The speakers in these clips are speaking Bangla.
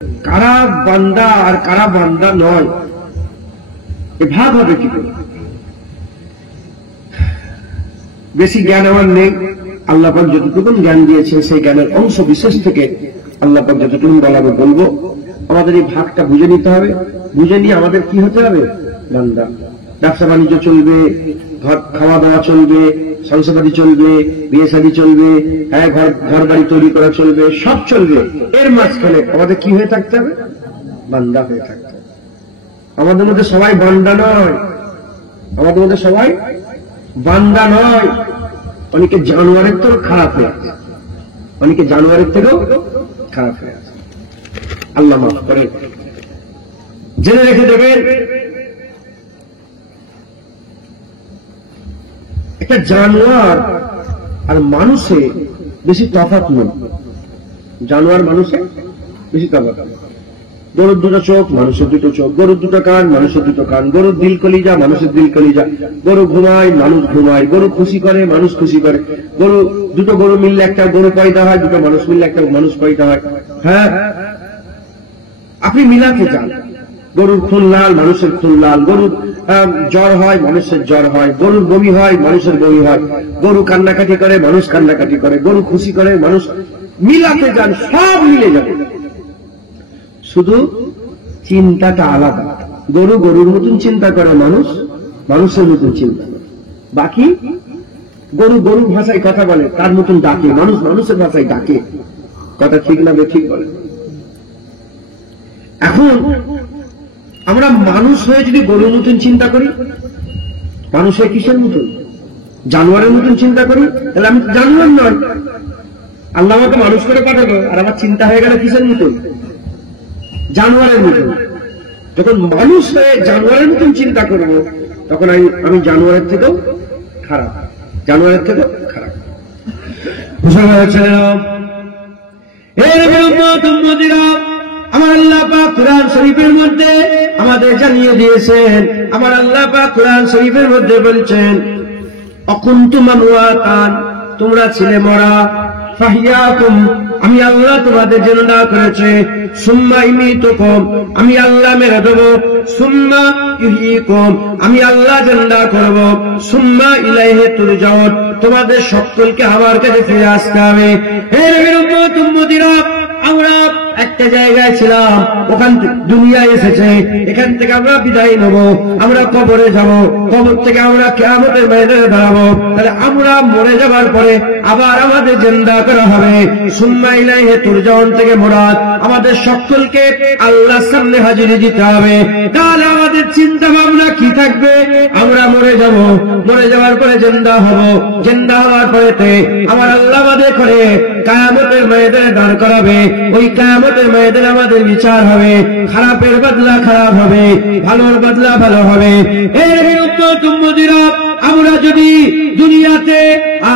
কারা বান্দা আর কারা বান্দা নয় এ ভাগ হবে কি করে? বেশি জ্ঞান আমার নেই। আল্লাহ পাক যতটুকু জ্ঞান দিয়েছেন সেই জ্ঞানের অংশ বিশেষ থেকে আল্লাহ পাক যতটুকু বলাবে বলবো। আমাদের এই ভাগটা বুঝে নিতে হবে। বুঝে নিয়ে আমাদের কি হতে হবে? বান্দা। ব্যবসা বাণিজ্য চলবে, ঘর খাওয়া দাওয়া চলবে, সংসারবাদী চলবে, বিয়ে শাদী চলবে, হ্যাঁ ঘর বাড়ি তৈরি করা চলবে, সব চলবে। এর মাঝখানে আমাদের কি হয়ে থাকতে হবে? বান্দা হয়ে থাকতে হবে। আমাদের মধ্যে সবাই বান্দা নয়, আমাদের মধ্যে সবাই বান্দা নয়। অনেকে জানোয়ারের থেকেও খারাপ হয়ে আছে, অনেকে জানোয়ারের থেকেও খারাপ হয়ে আছে। আল্লাহ মাফ করেন। জেনে রেখে দেবেন, একটা জানোয়ার আর মানুষে বেশি তফাৎ নেই। জানোয়ার মানুষে বেশি তফাৎ নেই। গরুর দুটো চোখ, মানুষের দুটো চোখ। গরুর দুটো কান, মানুষের দুটো কান। গরুর দিল কলিজা, মানুষের দিল কলিজা। গরু ঘুমায়, মানুষ ঘুমায়। গরু খুশি করে, মানুষ খুশি করে। দুটো গরু মিললে একটা গরু পয়দা হয়, দুটো মানুষ মিললে একটা মানুষ পয়দা হয়। হ্যাঁ, আপনি মিলাকে যান। গরুর খুন লাল, মানুষের খুন লাল। গরুর জ্বর হয়, মানুষের জ্বর হয়। গরুর বমি হয়, মানুষের বমি হয়। গরু কান্নাকাটি করে, মানুষ কান্নাকাটি করে। গরু খুশি করে, মানুষ। মিলাতে যান, সব মিলে যাবে। শুধু চিন্তাটা আলাদা। গরু গরুর মতন চিন্তা করে, মানুষ মানুষের মতন চিন্তা করে। বাকি গরু গরুর ভাষায় কথা বলে, তার মতন ডাকে। মানুষ মানুষের ভাষায় ডাকে। কথা ঠিক না ঠিক বলে? এখন আমরা মানুষ হয়ে যদি গরুর মতন চিন্তা করি, মানুষ হয়ে কিসের মতন? জানোয়ারের মতন চিন্তা করি, তাহলে আমি জানোয়ার নয়। আল্লাহ আমাকে মানুষ করে পাঠাবো, আর আমার চিন্তা হয়ে গেল কিসের মতন? জানোয়ারের মতন। যখন মানুষ হয়ে জানোয়ারের মতন চিন্তা করবো, তখন আমি জানোয়ারের থেকেও খারাপ, জানোয়ারের থেকেও খারাপ। আমার আল্লাহ পাক কুরআন শরীফের মধ্যে আমাদের জানিয়ে দিয়েছেন। আমার আল্লাহ পাক কুরআন শরীফের মধ্যে বলছেন, অকুনতুম আমওয়াতান, তোমরা ছিলে মরা, ফাহিয়াকুম, আমি আল্লাহ তোমাদের জিন্দা করেছে। সুম্মা ইমিতুকুম, আমি আল্লাহ মেরে দেব। সুম্মা ইহয়িকুম, আমি আল্লাহ জিন্দা করব। সুম্মা ইলাইহি তুরজাউন, তোমাদের সকলকে আমার কাছে ফিরে আসতে হবে। হে নবীর উম্মত উম্মতিরা, আমরা একটা জায়গায় ছিলাম, ওখান থেকে দুনিয়ায় এসেছে, এখান থেকে আমরা বিদায় নেব, আমরা কবরে যাব, কবর থেকে আমরা কিয়ামতের ময়দানে দাঁড়াবো। তাহলে আমরা মরে যাবার পরে আবার আমাদের জিন্দা করা হবে। সুম্মা ইলাইহি তুরজাউন থেকে মুরাদ আমাদের সকলকে আল্লাহর সামনে হাজির দিতে হবে। তাহলে আমাদের চিন্তা ভাবনা কি থাকবে? আমরা মরে যাব, মরে যাওয়ার পরে জিন্দা হব, জিন্দা হওয়ার পরেতে আমার আল্লাহ আমাদের করে কিয়ামতের ময়দানে দাঁড় করাবে। ওই কিয়ামতের ময়দানে আমাদের বিচার হবে। খারাপের বদলা খারাপ হবে, ভালোর বদলা ভালো হবে। এই উম্মত উম্মতিরা, আমরা যদি দুনিয়াতে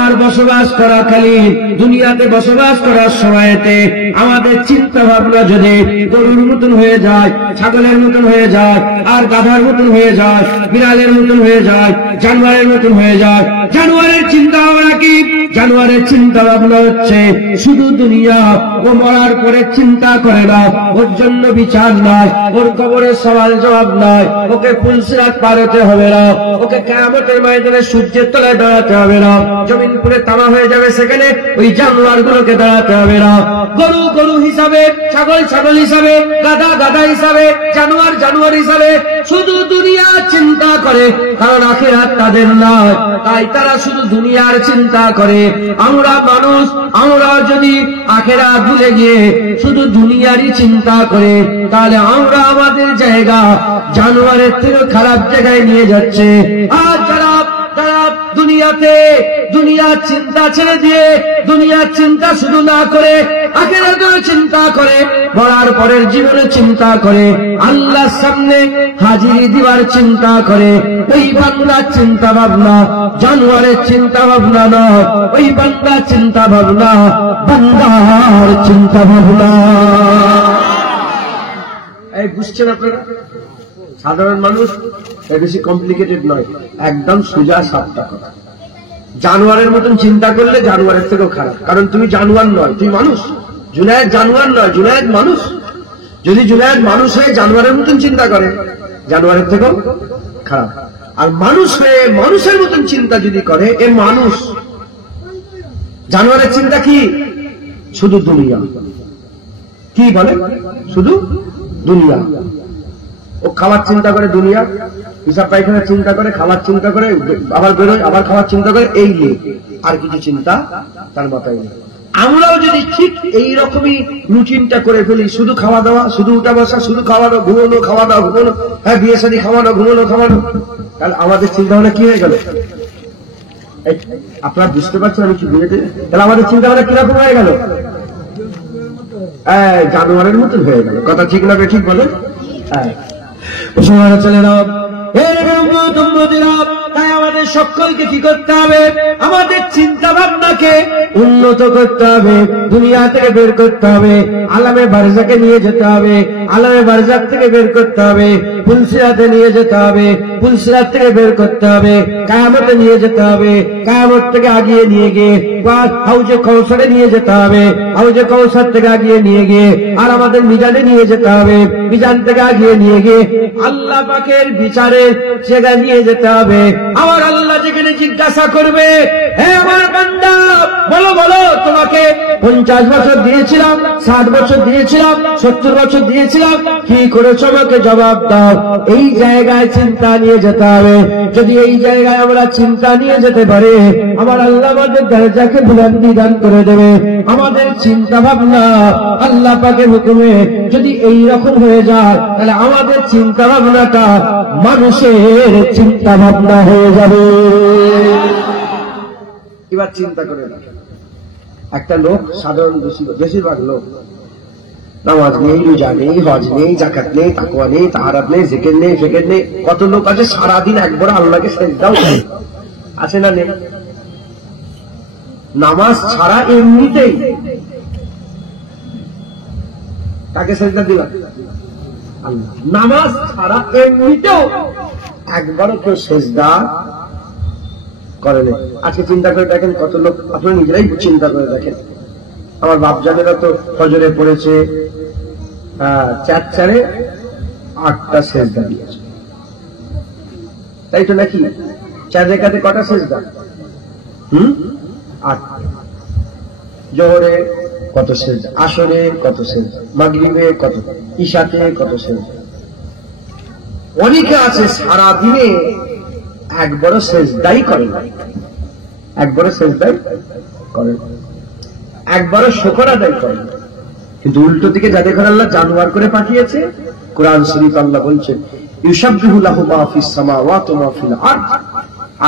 আর বসবাস করাকালীন, দুনিয়াতে বসবাস করার সময়তে আমাদের চিন্তা ভাবনা যদি গরুর মতন হয়ে যায়, ছাগলের মতন হয়ে যায়, আর গাধার মতন হয়ে যায়, বিড়ালের মতন হয়ে যায়, জানোয়ারের মতন হয়ে যায়। জানোয়ারের চিন্তা ভাবনা কি? জানোয়ারের চিন্তা ভাবনা হচ্ছে শুধু দুনিয়া। ও মরার পরে চিন্তা করে না, ওর জন্য বিচার নাই, ওর কবরের সওয়াল জবাব নাই, ওকে পুলসিরাত পার হতে হবে না, ওকে কিয়ামতের ময়দানে সূর্যের তলায় দাঁড়াতে হবে না, জমিন পুরে তামা হয়ে যাবে, সেখানে ওই জানোয়ারগুলোকে দাঁড়াতে হবে না। গরু গরু হিসাবে, ছাগল ছাগল হিসাবে, গাধা গাধা হিসাবে, জানোয়ার জানোয়ার হিসাবে শুধু দুনিয়া চিন্তা করে, কারণ আখিরাত তাদের নয়, তাই তারা শুধু দুনিয়ার চিন্তা করে। আমরা মানুষ, আমরা যদি আখিরাত ভুলে গিয়ে শুধু দুনিয়ারই চিন্তা করে, তাহলে আমরা আমাদের জায়গা জানোয়ারের থেকে খারাপ জায়গায় নিয়ে যাচ্ছে। আর যারা দুনিয়াতে দুনিয়ার চিন্তা ছেড়ে দিয়ে দুনিয়ার চিন্তা শুধু না করে আখিরাতের চিন্তা করে, মরার পরের জীবনের চিন্তা করে, আল্লাহর সামনে হাজিরি দিবার চিন্তা করে, ওই বান্দার চিন্তা ভাবনা জানোয়ারের চিন্তা ভাবনা নয়। ওই বান্দার চিন্তা ভাবনা বান্দার চিন্তা ভাবনা। এই বুঝছেন আপনারা? সাধারণ মানুষ বেশি কমপ্লিকেটেড নয়, একদম সোজা সাপটা কথা। জানোয়ারের মতন চিন্তা করলে জানোয়ারের থেকেও খারাপ, কারণ তুমি জানোয়ার নয়, তুমি মানুষ। জুনায়েদ জানোয়ার নয়, জুনায়েদ মানুষ। যদি জুনায়েদ মানুষ হয়ে জানোয়ারের মতন চিন্তা করে, জানোয়ারের থেকেও খারাপ। আর মানুষ হয়ে মানুষের মতন চিন্তা যদি করে, এ মানুষ। জানোয়ারের চিন্তা কি? শুধু দুনিয়া। কি বলে? শুধু দুনিয়া। ও খাবার চিন্তা করে দুনিয়া, হিসাব পায়খানার চিন্তা করে, খাবার চিন্তা করে, আবার বেরোয়, আবার খাবার চিন্তা করে, এই নিয়ে আর কিছু চিন্তা তার মাথায় নেই। আমরাও যদি ঠিক এইরকমই রুটিনটা করে ফেলি, শুধু খাওয়া দাওয়া, শুধু উঠা বসা, শুধু খাওয়ানো ঘুমানো, খাওয়া দাওয়া ঘুমানো, হ্যাঁ বিয়ে শাদী খাওয়ানো ঘুমানো খাওয়ানো, তাহলে আমাদের চিন্তা ভাবনা কি হয়ে গেল? আপনারা বুঝতে পারছেন আমি কি বুঝেছি? তাহলে আমাদের চিন্তা ভাবনা কিরকম হয়ে গেল? জানোয়ারের মতন হয়ে গেল। কথা ঠিক না? ঠিক বলেন। তাই আমাদের সকলকে কি করতে হবে? আমাদের চিন্তা ভাবনাকে উন্নত করতে হবে, দুনিয়া থেকে বের করতে হবে, আলামে বারজাকে নিয়ে যেতে হবে, আলামে বারজাক থেকে বের করতে হবে, ফুলসিরাতে নিয়ে যেতে হবে, ফুলসিরাত থেকে বের করতে হবে, কিয়ামতে নিয়ে যেতে হবে, কিয়ামত থেকে আগিয়ে নিয়ে গিয়ে হাউজে কৌসারে নিয়ে যেতে হবে, হাউজে কৌসার থেকে আগিয়ে নিয়ে গিয়ে আর আমাদের মিজানে নিয়ে যেতে হবে, মিজান থেকে আগিয়ে নিয়ে গিয়ে আল্লাহ পাকের বিচারের জায়গায় নিয়ে যেতে হবে। আমার আল্লাহ যেখানে জিজ্ঞাসা করবে, হে আমার বান্দা, বলো বলো তোমাকে 50 বছর দিয়েছিলাম, 60 বছর দিয়েছিলাম, 70 বছর দিয়েছিলাম, কি করেছো আমাকে জবাব দাও। এই জায়গায় চিন্তা নিয়ে যেতে হবে। যদি এই জায়গায় আমরা চিন্তা নিয়ে যেতে পারি, আমার আল্লাহ আমাদের দরজাকে বুলন্দি দান করে দেবে। আমাদের চিন্তা ভাবনা আল্লাহ পাকের হুকুমে যদি এই রকম হয়ে যায়, তাহলে আমাদের চিন্তা ভাবনাটা মানুষের চিন্তা ভাবনা হয়ে যাবে। এবার চিন্তা করে একটা লোক, সাধারণ বেশিরভাগ লোক নামাজ নেই, রোজা নেই, হজ নেই, জাকাত নেই, তাকওয়া নেই, তাহারাত নেই, জিকির নেই, ফিকির নেই। কত লোক আছে সারাদিন একবার আল্লাহকে সিজদাও করে, আছে না নেই? নামাজ ছাড়া এমনিতেই তাকে সিজদা দিবা আল্লাহ। নামাজ ছাড়া এমনিতেও একবারও কেউ সিজদা করে না। আজকে চিন্তা করে দেখেন কত লোক, আপনারা নিজেরাই চিন্তা করে দেখেন। আমার বাপজানেরা তো ফজরে পড়েছে 4 8টা সিজদা দিয়েছে, তাই তো নাকি? 4 রাকাতে কটা সিজদা? 8। জোহরে কত সিজদা, আসরে কত সিজদা, মাগরিবে কত, ইশাতে কত সিজদা। অনেকে আছে সারা দিনে একবারও সিজদাই করে না, একবারও সিজদাই করে না, একবারও শুকর আদায় করে না। কিন্তু উল্টো দিকে যাদের আল্লাহ জানোয়ার করে পাঠিয়েছে, কোরআন শরীফ আল্লাহ বলছেন ইউসাব্বিহু লাহু মা ফিস সামাওয়াতি ওয়া মা ফিল আরদ,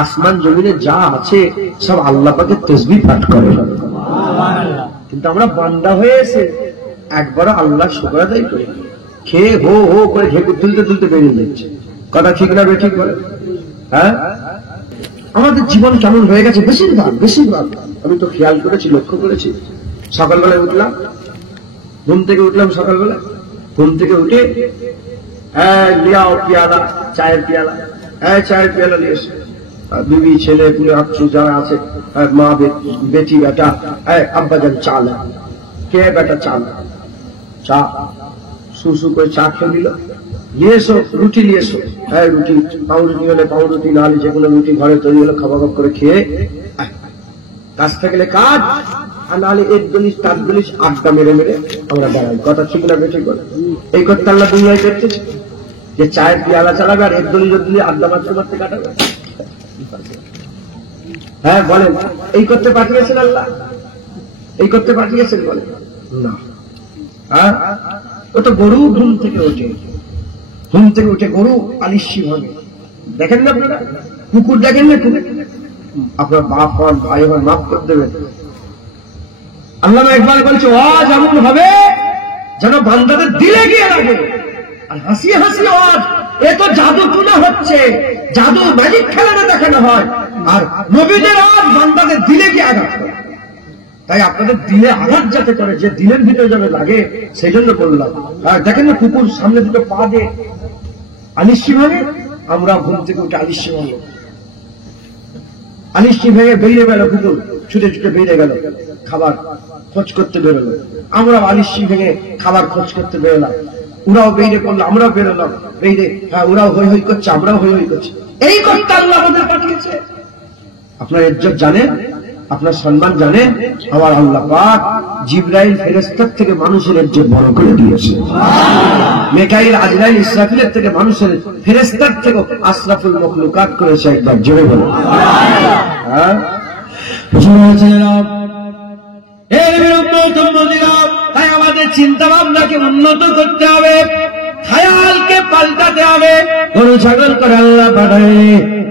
আসমান জমিনে যা আছে সব আল্লাহ পাকের তাসবিহ পাঠ করে। সুবহানাল্লাহ। কিন্তু আমরা বান্দা হয়েছে একবারও আল্লাহ শুকর আদায় করি, খেয়ে হো হো করে ঢেকুর তুলতে তুলতে বেরিয়ে যাচ্ছে। কথা ঠিক না ঠিক বলে? হ্যাঁ, আমাদের জীবন কেমন হয়ে গেছে বেশিরভাগ আমি তো খেয়াল করেছি, লক্ষ্য করেছি। সকালবেলায় উঠলাম, ঘুম থেকে উঠলাম, সকালবেলা ঘুম থেকে উঠে লিয়াও পিয়ালা, চায়ের পিয়ালা, চায়ের পিয়ালা নিয়ে এসে বিবি, ছেলে পুলে আত্মীয় যারা আছে, মা, বেটি, বেটা, আব্বা যান চা না, কে বেটা চা না, চা সুসু করে চা খেয়ে নিল। নিয়ে এসো রুটি, নিয়ে এসো, রুটি, পাউরুটি হলে পাউরুটি, না হলে যেগুলো রুটি ঘরে তৈরি হলো খাবার করে খেয়ে কাজ থাকলে কাজ, আর নাহলে 1 গলিশ আড্ডা মেরে মেরে আমরা বেড়াই। কথা ঠিক না বেঠিক বলে? এই করতে আল্লাহ দুনিয়ায় করতেছে যে চায়ের পিয়ালা চালাবে আর 1 গলিশ যদি আড্ডা মারতে মারতে কাটাবে। হ্যাঁ বলেন, এই করতে পাঠিয়েছেন আল্লাহ? এই করতে পাঠিয়েছেন? বলে না। হ্যাঁ, ও তো গরু ঘুম থেকে উঠে গরু আলিশি ভাবে, দেখেন না আপনারা? কুকুর দেখেন না? আপনার বাপ হন, ভাই হন, মাফ করে দেবেন। আল্লাহ একবার বলছে আওয়াজ এমন হবে যেন বান্দাদের দিলে গিয়ে লাগে, আর হাসি হাসি আওয়াজ। এ তো জাদু টুনা হচ্ছে, জাদু ম্যাজিক খেলানো দেখানো হয়, আর নবীদের আওয়াজ বান্দাদের দিলে গিয়ে আঘাত করে। তাই আপনাদের দিলে আঘাত যাতে করে, যে দিলের ভিতরে যাবে লাগে, সেই জন্য বললাম। আর দেখেন না কুকুর সামনে দুটো পা দিয়ে আলিশি ভাঙে, আমরা ঘুম থেকে উঠে আলিশি ভাঙবো, আলিশি ভেঙে বেরিয়ে গেল, কুকুর ছুটে ছুটে বেরিয়ে গেল, খাবার খোঁজ করতে বেরোলো। আমরা আলিশি ভেঙে খাবার খোঁজ করতে বেরোলাম। ওরাও বেরিয়ে পড়লো, আমরাও বেরোলাম, বেরিয়ে হ্যাঁ ওরাও হই হই করছে, আমরাও হই হই করছি। এই করতে আল্লাহ আমাদের পাঠিয়েছে। আপনার ইজ্জত জানেন, আপনার সম্মান জানেন, আমার আল্লাহ পাক জিবরাইল ফেরেশতার থেকে মানুষের ইজ্জত বড় করে দিয়েছে। মিকাইল, আজরাইল, ইসরাফিলের থেকে মানুষের ফেরেশতার থেকে আশরাফুল মখলুকাত করেছে। একবার জোরে বলুন হ্যাঁ। তাই আমাদের চিন্তা ভাবনাকে উন্নত করতে হবে, খেয়ালকে পাল্টাতে হবে। গরু ছাগল করে আল্লাহ পাঠায়,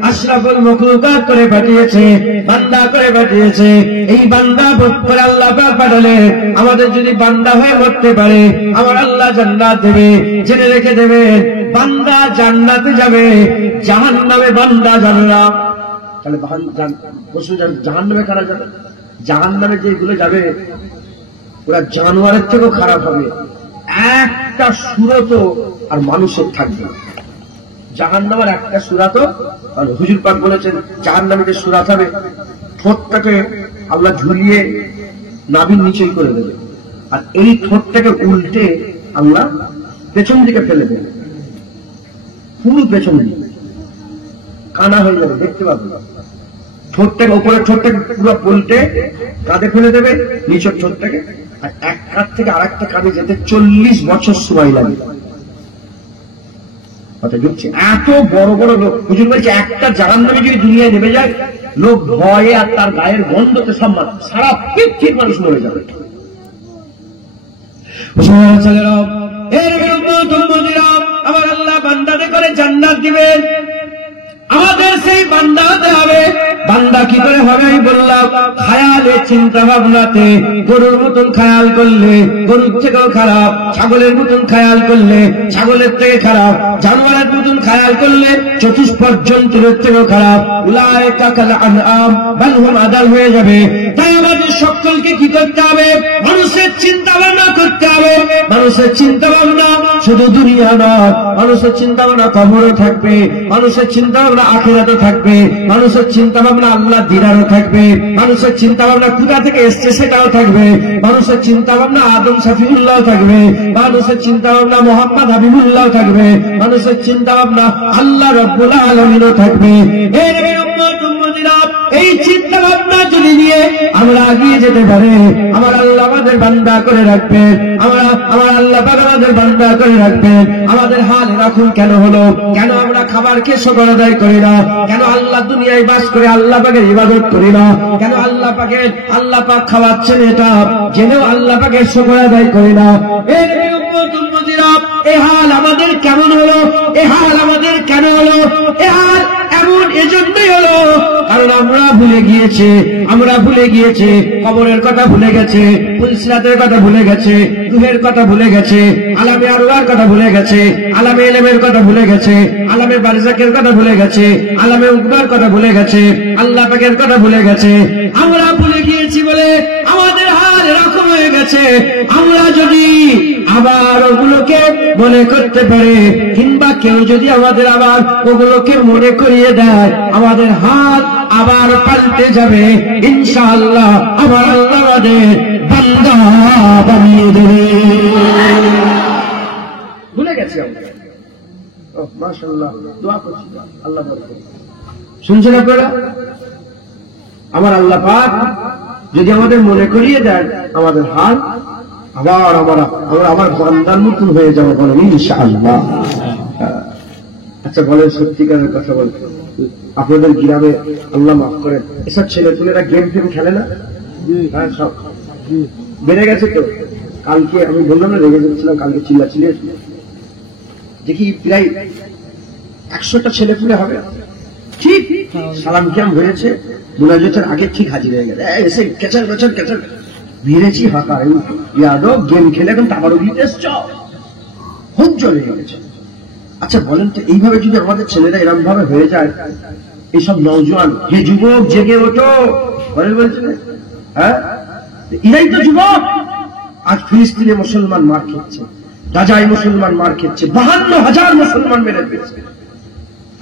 আশরাফুল মখলুকাত করে পাঠিয়েছে, বান্দা করে পাঠিয়েছে। এই বান্দা করে আল্লাহ পাঠালে আমাদের যদি বান্দা হয়ে মরতে পারে, আমার আল্লাহ জান্নাত দেবে। জেনে রেখে দেবেন, বান্দা জান্নাতে যাবে, জাহান্নামে বান্দা জান্নাত। তাহলে জাহান্নামে কারা যাবে? জাহান্নামে যেগুলো যাবে ওরা জানোয়ারের থেকেও খারাপ হবে। একটা সুরত আর মানুষের থাকবে। জাহান্নামের একটা সুরাত, আর হুজুর পাক বলেছেন জাহান্নামে যে সুরাত হবে, ঠোঁটটাকে আল্লাহ ঝুলিয়ে নাভির নিচেই করে দেবে, আর এই ঠোঁটটাকে উল্টে আল্লাহ পেছন দিকে ফেলে দেবে, পুরো পেছন দিকে কানা হয়ে যাবে, দেখতে পাবে। ঠোঁটটাকে উপরের ঠোঁটটাকে পুরো উল্টে কাঁধে ফেলে দেবে, নিচের ঠোঁটটাকে, আর এক কাঁধ থেকে আর একটা কাঁধে যেতে 40 বছর সময় লাগে। এত বড় বড় লোক, হুজুর বলছে একটা জাহান্নামে যদি দুনিয়ায় নেমে যায়, লোক ভয়ে আর তার গায়ের গন্ধতে সম্মান সারা পৃথিবীর মানুষ মরে যাবে। আমার আল্লাহ বান্দাতে করে জান্নাত দিবেন, আমাদের সেই বান্দা হতে হবে। বান্দা কি করে হবে আমি বললাম, খায়ালে, চিন্তা ভাবনাতে। গরুর মতন খায়াল করলে গরুর থেকেও খারাপ, ছাগলের মতন খায়াল করলে ছাগলের থেকে খারাপ, জানোয়ারের মতন খায়াল করলে চতুষ্পদ জন্তুর থেকেও খারাপ। উলাইকা কাল আনআম বাল হুম আদাল হয়ে যাবে। তাই আমাদের সকলকে কি করতে হবে? মানুষের চিন্তা ভাবনা করতে হবে। মানুষের চিন্তা ভাবনা শুধু দুনিয়া নয়, মানুষের চিন্তা ভাবনা কবরও থাকবে, মানুষের চিন্তা ভাবনা আখিরাতও থাকবে, মানুষের চিন্তা ভাবনা আল্লাহ দিদারও থাকবে, মানুষের চিন্তা ভাবনা কোথা থেকে এসছে সেটাও থাকবে, মানুষের চিন্তা ভাবনা আদম শফিউল্লাহ থাকবে, মানুষের চিন্তা ভাবনা মোহাম্মদ হাবিবুল্লাহ থাকবে, মানুষের চিন্তা ভাবনা আল্লাহ রাব্বুল আলামিনও থাকবে। এই চিন্তা ভাবনা যদি নিয়ে আমরা এগিয়ে যেতে পারি, আমার আল্লাহ আমাদের বান্দা করে রাখবেন, আমার আল্লাহ আমাদের বান্দা করে রাখবেন। আমাদের হাল এরকম কেন হলো? কেন আমরা খাবারকে শুকর আদায় করি না? কেন আল্লাহ দুনিয়ায় বাস করে আল্লাহ পাকের ইবাদত করি না? কেন আল্লাহ পাক খাওয়াচ্ছেন এটা জেনেও আল্লাহ পাকের শুকর আদায় করি না? এ হাল আমাদের কেমন হলো? এ হাল আমাদের কেন হলো? এ হাল এমন এজন্যই হলো কারণ আমরা ভুলে গিয়েছি কবরের কথা ভুলে গেছে, ফুলসিরাতের কথা ভুলে গেছে, রূহের কথা ভুলে গেছে, আলামে আরওয়ার কথা ভুলে গেছে, আলামে ইলমের কথা ভুলে গেছে, আলামে বারজাকের কথা ভুলে গেছে, আলামে উকবার কথা ভুলে গেছে, আল্লাহ পাকের কথা ভুলে গেছে। আমরা ভুলে গিয়েছি বলে আমাদের হাল এরকম হয়ে গেছে। আমরা যদি আবার ওগুলোকে মনে করতে পারে, কিংবা কেউ যদি আমাদের আবার ওগুলোকে মনে করিয়ে দেয়, আমাদের হাত আবার পাল্টে যাবে ইনশাআল্লাহ। আমার আল্লাহ আমাদের বান্দা বানিয়ে দেবে। ভুলে গেছি আমরা, মাশাআল্লাহ, দোয়া করছি আল্লাহ বরকত। শুনছেন আপনারা? আমার আল্লাহ পাক যদি আমাদের মনে করিয়ে দেন, আমাদের হাত আবার আমরা আমার বান্দার মতন হয়ে যাবো, বলেন ইনশাআল্লাহ। আচ্ছা বলেন, সত্যিকারের কথা বলেন, আপনাদের গ্রামে আল্লাহ মাফ করেন এসব ছেলেপুলেরা গেম ফেম খেলে না? হ্যাঁ, সব বেড়ে গেছে তো। কালকে আমি বললাম না, রেগে যাচ্ছিলাম, কালকে চিল্লাচিল্লি দেখি প্রায় 100টা ছেলেপুলে হবে, ঠিক সালাম কিয়াম হয়েছে, মুনাজাতের আগে ঠিক হাজির হয়ে গেছে, এসে কেচার ভিড়েছি হাঁকা ইয়াদব গেম খেলে এখন টাকারও দিতে এসছ, খুব চলে গেছে। আচ্ছা বলেন তো, এইভাবে যদি আমাদের ছেলেরা এরকম ভাবে হয়ে যায়, এইসব নওজোয়ান, হে যুবক জেগে ওঠো, বলছেন হ্যাঁ, এরাই তো যুবক। আজ ফিলিস্তিনে মুসলমান মার খেচ্ছে, গাজায় মুসলমান মার খেচ্ছে, 52,000 মুসলমান মেরে ফেলছে।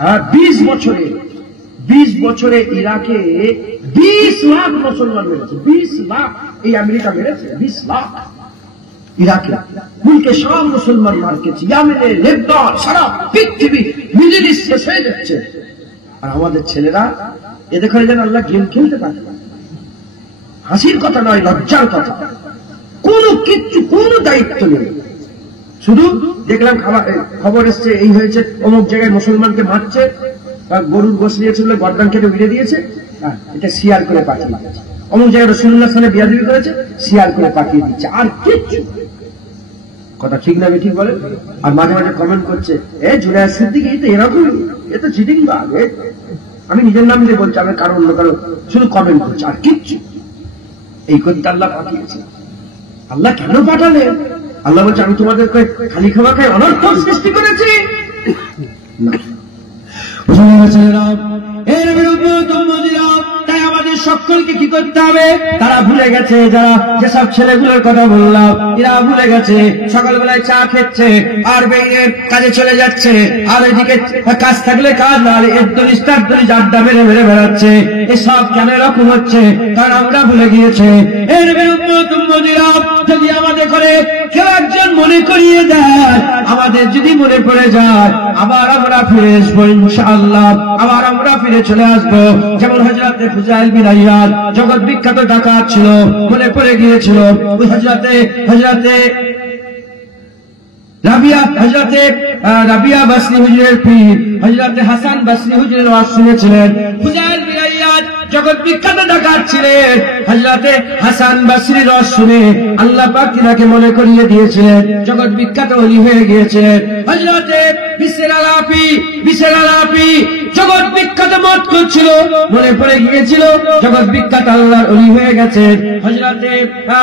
হ্যাঁ, 20 বছরে ইরাকে 20 লাখ মুসলমান মেরেছে, 20 লাখ। এই আমেরিকা মেরেছে 20 লাখ। ইরাকে মুলকে সব মুসলমান মার খেয়েছে, ইয়ামেনে, লেবনন, সারা পৃথিবী মিডল ইস্ট শেষ হয়ে যাচ্ছে। আর আমাদের ছেলেরা এদের করে যেন আল্লাহ গেম খেলতে পারে। হাসির কথা নয়, লজ্জার কথা। কোনো কিচ্ছু, কোনো দায়িত্ব নেই। শুধু দেখলাম খবর এসছে এই হয়েছে, অমুক জায়গায় মুসলমানকে মারছে, গরুর গোশ নিয়েছিল, গর্দান কেটে উড়ে দিয়েছে, এটা শিয়ার করে পাঠিয়ে দিয়েছে। অমুক জায়গায় রাসূলুল্লাহ সাল্লাল্লাহু আলাইহি ওয়াসাল্লাম বিয়াদবি করেছে, শিয়ার করে পাঠিয়ে দিচ্ছে। আর কিচ্ছু কথা ঠিক না, ঠিক বলে। আর মাঝে মাঝে কমেন্ট করছে, জুনায়েদ সিদ্দিকী তো এরকম, এ তো চিটিং বাগ। আমি নিজের নাম দিয়ে বলছি, আমি কারো অন্য কারো, শুধু কমেন্ট করছে আর কিচ্ছু। এই করতে আল্লাহ পাঠিয়েছে। আল্লাহ কেন পাঠালেন? আল্লাহ বলছে আমি তোমাদেরকে খালি খাওয়া খাই অনর্থক সৃষ্টি করেছি না। তাই আমাদের সকলকে কি করতে হবে? তারা ভুলে গেছে, যারা যেসব ছেলেগুলোর কথা বললাম, এরা ভুলে গেছে। সকালবেলায় চা খেচ্ছে আর বেরিয়ে কাজে চলে যাচ্ছে, আর এদিকে কাজ থাকলে কাজ, না হলে আড্ডা মেরে মেরে বেড়াচ্ছে। এসব কেন এরকম হচ্ছে? কারণ আমরা ভুলে গিয়েছে। এর বিরুদ্ধে যদি আমাদের করে কেউ একজন মনে করিয়ে দেয়, আমাদের যদি মনে পড়ে যায়, আবার আমরা ফিরে আসবো ইনশাআল্লাহ। আবার আমরা ফিরে চলে আসবো। যেমন হযরতে ফুজাইল বিন আইয়াদ জগৎ বিখ্যাত ডাকাত ছিল, মনে পড়ে গিয়েছিল। ওই হযরতে রাবিয়া বাসরি হুজুরের পীর হযরতে হাসান বাসরি হুজুরের ওয়াজ শুনেছিলেন। ফুজাইল বিন আইয়াদ জগৎ বিখ্যাত ডাকাত ছিলেন। হযরতে হাসান বাসরির ওয়াজ শুনে আল্লাহ পাক তিনাকে মনে করিয়ে দিয়েছিলেন, জগৎ বিখ্যাত ওলি হয়ে গিয়েছিলেন। হযরতে বিশর আলাপি জগৎ বিখ্যাত মত করছিল, মনে পড়ে গিয়েছিল, জগৎ বিখ্যাত আল্লাহর ওলি হয়ে গেছেন।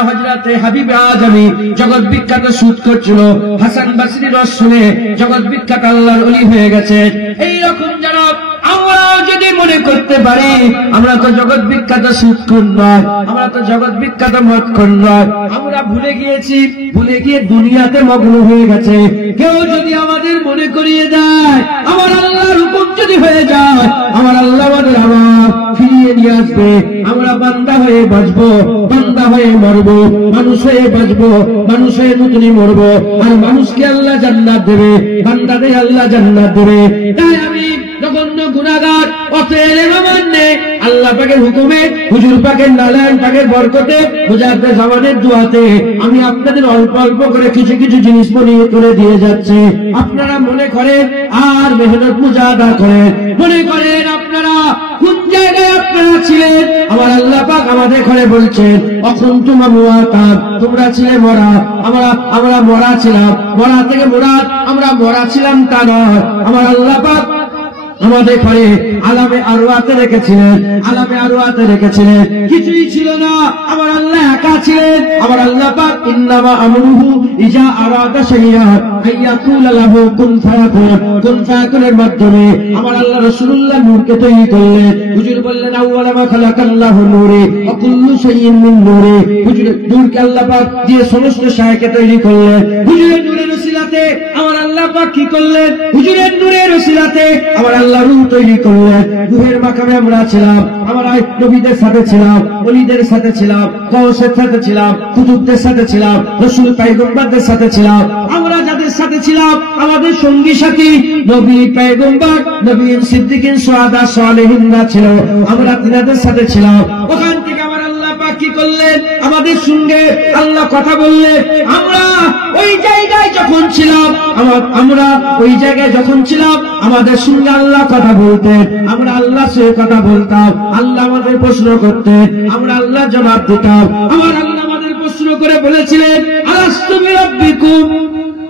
হযরতে হাবিব আজমি জগৎ বিখ্যাত সুদ করছিল, হাসান বাসরির ওয়াজ শুনে জগৎ বিখ্যাত আল্লাহর ওলি হয়ে গেছেন। এইরকম যারা আমরা যদি মনে করতে পারি, আমরা তো জগৎ বিখ্যাত সুদখোর নয়, আমরা তো জগৎ বিখ্যাত মদখোর নয়। আমরা ভুলে গিয়েছি, ভুলে গিয়ে দুনিয়াতে মগ্ন হয়ে গেছে। কেউ যদি আমাদের মনে করিয়ে দেয়, আমার আল্লাহর হুকুম যদি হয়ে যায়, আমার আল্লাহ আমাদের আবার ফিরিয়ে নিয়ে আসবে। আমরা বান্দা হয়ে বাঁচবো, বান্দা হয়ে মরবো, মানুষ হয়ে বাঁচবো, মানুষ হয়ে নতুনই মরবো। আর মানুষকে আল্লাহ জান্নাত দেবে, বান্দাদের আল্লাহ জান্নাত দেবে। তাই আমি জঘন্য গুনাহগার, অতএব মাননে আল্লাহ পাকের হুকুমে, হুজুর পাকের নালায়ন পাকের বরকতে, মুজাদ্দিদ জামানের দুআতে আমি আপনাদের অল্প অল্প করে কিছু কিছু জিনিস মনে করে দিয়ে যাচ্ছি। আপনারা মনে করেন আর মেহনত মুজাহাদা করেন। মনে করেন আপনারা কোন জায়গায় আপনারা ছিলেন। আমার আল্লাহ পাক আমাদের ঘরে বলছেন, অকুনতুম আমওয়াতান, তোমরা ছিলে মরা। আমরা মরা ছিলাম। মরা থেকে মুরাদ আমরা মরা ছিলাম তা নয়। আমার আল্লাহ পাক আমাদের ঘরে আলামে আরওয়াতে রেখেছিলেন, আলামে আরওয়াতে রেখেছিলেন। কিছুই ছিল না, আমার আল্লাহ একা ছিলেন। আমার আল্লাহ পাক ইন্নামা আমরুহু ইজা আরাদা শাইআন আইয়াকুলা লাহু কুন ফায়াকুন, কুন ফায়াকুনের মাধ্যমে আমার আল্লাহ রাসূলুল্লাহ নূরকে তৈরি করলেন। হুজুর বললেন, আউয়ালা মা খালাকাল্লাহু নূরে ওয়া কুল্লু শাইইন মিন নূরে। হুজুর নূরকে আল্লাহ পাক দিয়ে সমস্ত শায়কে তৈরি করলেন। হুজুরের নূরের ওসিলাতে আমার আল্লাহ পাক কি করলেন? হুজুরের নূরের ওসিলাতে আমার আল্লাহ রূহ তৈরি করলেন। রূহের মাকামে আমরা ছিলাম, আমরা নবীদের সাথে ছিলাম, ওলিদের সাথে ছিলাম, গাউসের সাথে ছিলাম, কুতুবদের সাথে ছিলাম, রাসূল পয়গম্বরদের সাথে ছিলাম। আমরা যাদের সাথে ছিলাম, আমাদের সঙ্গী সাথী নবী, পয়গম্বর, নবীন, সিদ্দিকিন, শুহাদা, সালেহিনরা ছিল। আমরা তিনাদের সাথে ছিলাম। ওখান থেকে আমার আল্লাহ পাক কি করলেন? আমাদের সঙ্গে আল্লাহ কথা বললেন। আমরা ওই জায়গায় যখন ছিলাম, আমরা ওই জায়গায় যখন ছিলাম, আমাদের সঙ্গে আল্লাহ কথা বলতেন, আমরা আল্লাহ সে কথা বলতাম। আল্লাহ আমাদের প্রশ্ন করতেন, আমরা আল্লাহ জবাব দিতাম। আমার আল্লাহ আমাদের প্রশ্ন করে বলেছিলেন, আলাস্তু বিরাব্বিকুম,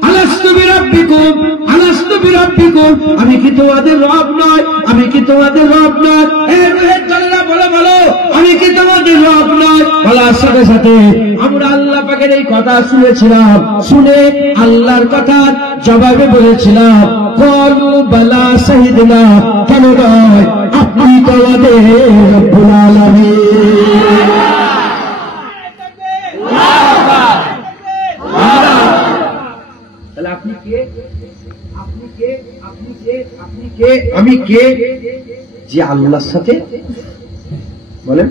আলাস্তু বিরাব্বিকুম, আলাস্তু বিরাব্বিকুম, আমি কি তোমাদের রব নয়? আমি কি তোমাদের রব নয়? বলো বলো, আমি কি তোমাদের রব নয়? বলার সাথে সাথে আমরা আল্লাহ পাকের এই কথা শুনেছিলাম। শুনে আল্লাহর কথা জবাবে বলেছিলাম, ক্বালু বালা শাহিদনা, কেন নয়, আপনি তো আমাদের রব্বুল আলামিন। তাহলে আপনি কে? আপনি কে? আপনি কে? আপনি কে? আমি কে? যে আল্লাহর সাথে বলেন,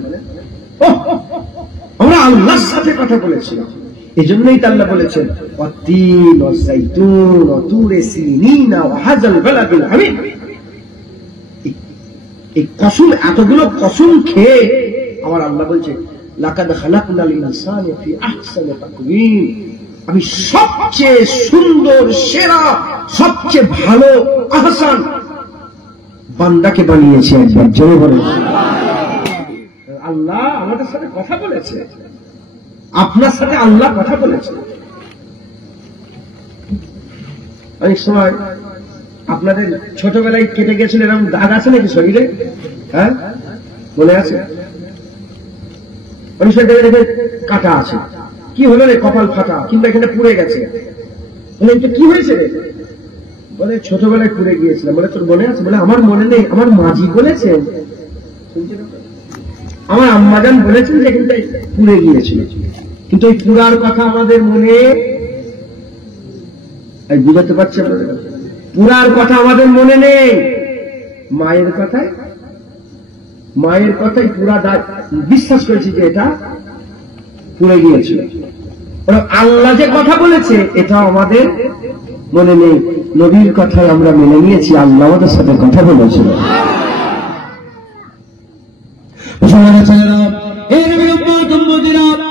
আমরা আল্লাহর সাথে কথা বলেছিলাম। এই জন্যই তো আল্লাহ বলেছেন ওয়াত্তিন ওয়াযাইতুন ওয়া তুরে সিনিনা ওয়া হাযাল বালাদিল হামিদ। এই কসম, এতগুলো কসম খেয়ে আমার আল্লাহ বলছে লাকাদ খালাকনাল ইনসানা ফি আহসানি তাকওয়িম, আমি সবচেয়ে সুন্দর, সেরা, সবচেয়ে ভালো আহসান বান্দাকে বানিয়েছি। একবার জোরে বলেন আল্লাহ আমাদের সাথে কথা বলেছে, আপনার সাথে আল্লাহ কথা বলেছে। অনেক সময় আপনাদের ছোটবেলায় কেটে গেছিল এরকম দাগ আছে নাকি শরীরে? হ্যাঁ, মনে আছে? অনেক সময় দেখে কাটা আছে, কি হলো রে, কপাল ফাটা, কিংবা এখানে পুড়ে গেছে, বলে এটা কি হয়েছে রে? বলে ছোটবেলায় পুড়ে গিয়েছিলাম। বলে তোর মনে আছে? বলে আমার মনে নেই, আমার মাঝি বলেছেন, আমার আম্মাজান বলেছেন যে এখানটায় পুড়ে গিয়েছিল। কিন্তু এই পুরার কথা আমাদের মনে বুঝাতে পারছে, পুরার কথা আমাদের মনে নেই। মায়ের কথাই পুরা বিশ্বাস করেছি যে এটা পুড়ে গিয়েছিল। আল্লাহ যে কথা বলেছে এটা আমাদের মনে নেই। নবীর কথাই আমরা মেনে নিয়েছি, আল্লাহ আমাদের সাথে কথা বলেছিল।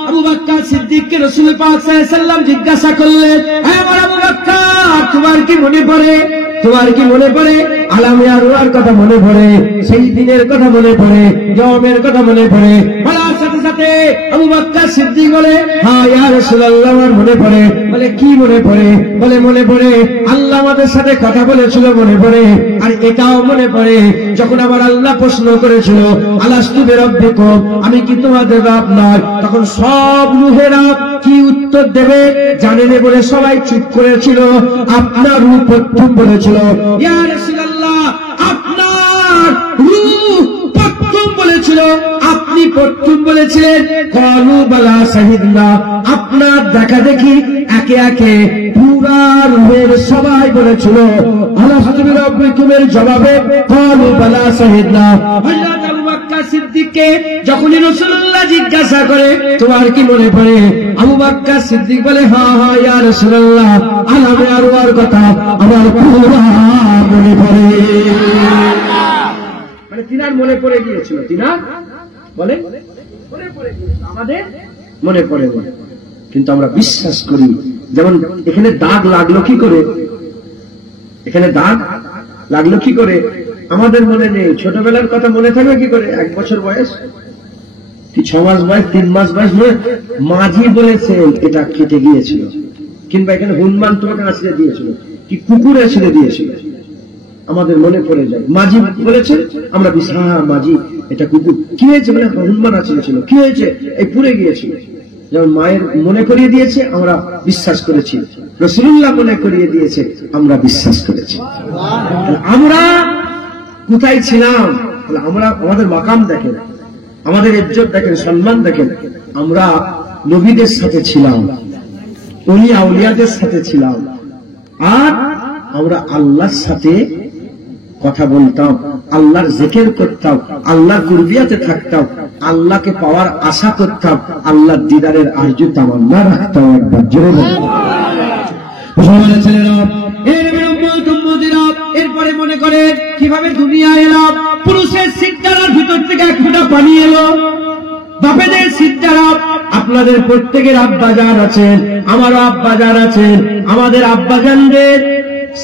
আবু বকর সিদ্দিককে রাসূল পাক সাল্লাল্লাহু আলাইহি ওয়াসাল্লাম জিজ্ঞাসা করলেন, হে আবু বকর, তোমার কি মনে পড়ে? তোমার কি মনে পড়ে? আলামে আরওয়ার কথা মনে পড়ে, সেই দিনের কথা মনে পড়ে, যমের কথা মনে পড়ে। বলার সাথে সাথে আবু বকর সিদ্দিক বলে, হ্যাঁ ইয়া রাসূলুল্লাহ, আমার মনে পড়ে। বলে কি মনে পড়ে? বলে মনে পড়ে আল্লাহ আমাদের সাথে কথা বলেছিল, মনে পড়ে। আর এটাও মনে পড়ে যখন আমার আল্লাহ প্রশ্ন করেছিল আলাস্তু বিরাব্বিকুম, আমি কি তোমাদের রব নয়? তখন সব রূহেরা কি উত্তর দেবে জানেন বলে সবাই চুপ করেছিল। আপনার রূহ প্রথম বলেছিল, ইয়া রাসূলুল্লাহ, আপনার রূহ প্রথম বলেছিল, আপনি প্রথম বলেছিলেন। ক্বালু বালা শাহিদনা, আপনার দেখা দেখি একে একে পুরা রূহের সবাই বলেছিল আলাস্তু বিরাব্বিকুমের জবাবে ক্বালু বালা শাহিদনা। হযরত আবু বকর সিদ্দিককে যখনই রাসূলুল্লাহ জিজ্ঞাসা করে তোমার কি মনে পড়ে, আবু বকর সিদ্দিক বলে, হ্যাঁ হ্যাঁ ইয়া রাসূলুল্লাহ, আলামে আরওয়ার কথা আমার পুরা মনে পড়ে। মানে তিনার মনে পড়ে গিয়েছিল, তিনার বলে মনে পড়ে গিয়েছিল, আমাদের মনে পড়ে। কিন্তু আমরা বিশ্বাস করি, যেমন এখানে দাগ লাগলো কি করে, এখানে দাগ লাগলো কি করে আমাদের মনে নেই। ছোটবেলার কথা মনে থাকবে কি করে? 1 বছর বয়স কি 6 মাস বয়স, 3 মাস বয়স, মাঝি বলেছে এটা কেটে গিয়েছিল, কিংবা এখানে হনুমান তোমাকে আছড়ে দিয়েছিল, কি কুকুর আছড়ে দিয়েছিল, আমাদের মনে পড়ে যায়। মাঝি বলেছে, আমরা বিশ্বাস, মাঝি এটা কুকুর। কি হয়েছে? মানে হনুমান আছড়েছিল। কি হয়েছে? এই পুড়ে গিয়েছিল। যেমন মায়ের মনে করিয়ে দিয়েছে, আমরা বিশ্বাস করেছি। রাসূলুল্লাহ মনে করিয়ে দিয়েছে, আমরা বিশ্বাস করেছি। আমরা কোথায় ছিলাম? আমরা আমাদের মাকাম দেখেন, আমাদের ইজ্জত দেখেন, সম্মান দেখেন। আমরা নবীদের সাথে ছিলাম, ওলি আউলিয়াদের সাথে ছিলাম, আর আমরা আল্লাহর সাথে কথা বলতাম, আল্লাহর জিকির করতাম, আল্লাহর কুরবিয়াতে থাকতাম, আল্লাহকে পাওয়ার আশা করতাম, আল্লাহর দিদারের আরজু তামান্না রাখতাম। একবার জোরে বলুন। এরপরে মনে করে কিভাবে দুনিয়া এলাম। পুরুষের সিদ্ধারার ভিতর থেকে এক ফোঁটা পানি এলো, বাপেদের সিদ্ধারা। আপনাদের প্রত্যেকের আব্বাজান আছেন, আমারও আব্বাজান আছেন। আমাদের আব্বাজানদের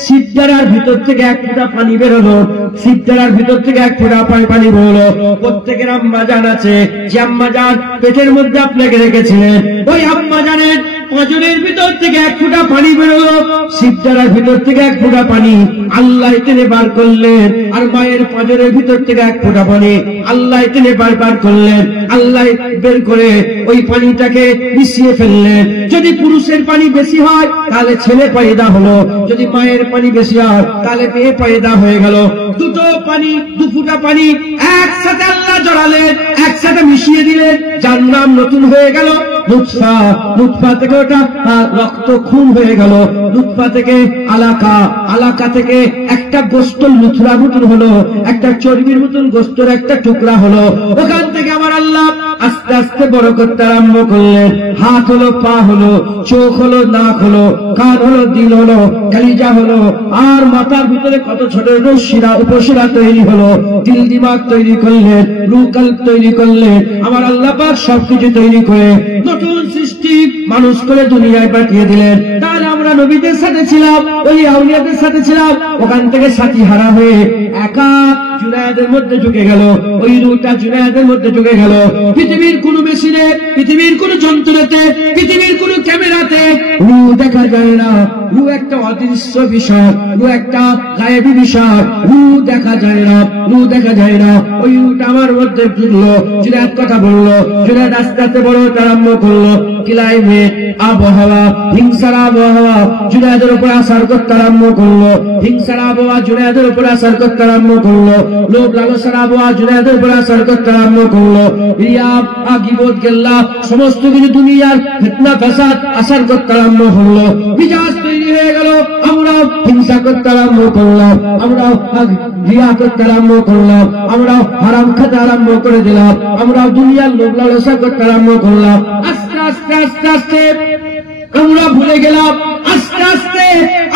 সিদ্ধারার ভিতর থেকে এক ফোঁটা পানি বেরোলো, সিদ্ধারার ভিতর থেকে এক ফোঁটা পানি বেরোলো। প্রত্যেকের আম্মাজান আছে, যে আম্মাজান পেটের মধ্যে আপনাকে রেখেছিলেন, ওই আম্মাজানের পাঁজরের ভিতর থেকে এক ফোঁটা পানি বেরোলো, সিদ্ধারার ভিতর থেকে এক ফোঁটা পানি আল্লাহ টেনে বার করলেন। আর মায়ের পাঁজরের ভিতর থেকে এক ফোঁটা পানি আল্লাহ টেনে বার করলেন। আল্লাহ বের করে ওই পানিটাকে মিশিয়ে ফেললেন। যদি পুরুষের পানি বেশি হয় তাহলে ছেলে পয়দা হলো, যদি মায়ের পানি বেশি হয় তাহলে মেয়ে পয়দা হয়ে গেল। দুটো পানি, 2 ফোঁটা পানি একসাথে আল্লাহ জড়ালেন, একসাথে মিশিয়ে দিলেন, যার নাম নতুন হয়ে গেল নুতফা। নুতফা থেকে ওটা রক্ত খুন হয়ে গেল, নুতফা থেকে আলাকা, আলাকা থেকে একটা গোস্তর লুথরা মতন হলো, একটা চর্বির মতন গোস্তর একটা টুকরা হলো। ওখান থেকে আমার আল্লাহ আস্তে আস্তে বড় করতে আরম্ভ করলেন। হাত হলো, পা হলো, চোখ হলো, নাক হলো, কান হলো, দিল হলো, কালিজা হলো, আর মাথার ভিতরে কত ছোট ছোট শিরা উপশিরা তৈরি হলো। দিল দিমাগ তৈরি করলেন, রূহ কলব তৈরি করলেন। আমার আল্লাহ পাক সবকিছু তৈরি করে নতুন সৃষ্টি মানুষ করে দুনিয়ায় পাঠিয়ে দিলেন। তাহলে আমরা নবীদের সাথে ছিলাম, ওই আউলিয়াদের সাথে ছিলাম, ওখান থেকে সাথী হারা হয়ে একা জুনায়েদের মধ্যে ঢুকে গেল। ওই রূহটা জুনায়েদের মধ্যে ঢুকে গেল। পৃথিবীর কোন মেশিনে, পৃথিবীর কোন যন্ত্রতে, পৃথিবীর কোন ক্যামেরাতে রূহ দেখা যায় না। রূহ একটা অদৃশ্য বিষয়, রূহ একটা গায়েবী বিষয়। রূহ দেখা যায় না, রূহ দেখা যায় না। ওই রূহটা আমার মধ্যে ঢুকলো। জুনায়েদ কথা বললো, জুনায়েদ আস্তে আস্তে বড় আরম্ভ করলো। ক্লাইমেট, আবহাওয়া, হিংসার আবহাওয়া জুনায়েদের উপর আসার করতে আরম্ভ করলো। হিংসার আবহাওয়া জুনায়েদের উপর আসার করতে আরম্ভ করলো। লোভ লালসার আবহাওয়া জুনায়েদের উপর আসার করতে আরম্ভ করলো। রিয়া, গীবত, গিল্লা সমস্ত কিছু দুনিয়ার ফিতনা ফাসাদ আসার করতে আরম্ভ হলো। মিজাজ তৈরি হয়ে গেল। আমরাও হিংসা করতে আরম্ভ করলাম, আমরাও রিয়া করতে আরম্ভ করলাম, আমরাও হারাম খেতে আরম্ভ করে দিলাম, আমরাও দুনিয়ার লোভ লালসা করতে আরম্ভ করলাম। আস্তে আস্তে আস্তে আস্তে আমরা ভুলে গেলাম। আস্তে আস্তে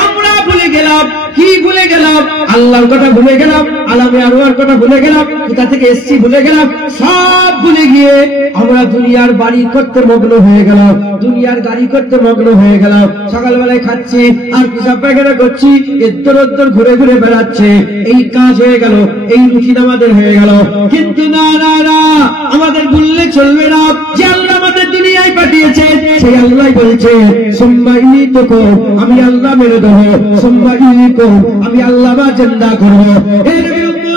আমরা ভুলে গেলাম। কি ভুলে গেলাম? আল্লাহর কথা ভুলে গেলাম, আলামে আরওয়ার কথা ভুলে গেলাম, কোথা থেকে এসেছি ভুলে গেলাম। সব ভুলে গিয়ে আমরা দুনিয়ার বাড়ি করতে মগ্ন হয়ে গেলাম, দুনিয়ার গাড়ি করতে মগ্ন হয়ে গেলাম। সকালবেলায় খাচ্ছি আর পেশাব পায়খানা করছি, এদ্দর ওদ্দর ঘুরে ঘুরে বেড়াচ্ছে। এই কাজ হয়ে গেল, এই রুচি আমাদের হয়ে গেল। কিন্তু না না না, আমাদের ভুললে চলবে না। যে আল্লাহ আমাদের দুনিয়ায় পাঠিয়েছে, সেই আল্লাহ বলছে সুম্মা ইমিতুকুম, আমি আল্লাহ মেরে দেবো। সুম্মা ইহয়িকুম, আমি আল্লাহ জিন্দা করবো। এর বিরুদ্ধে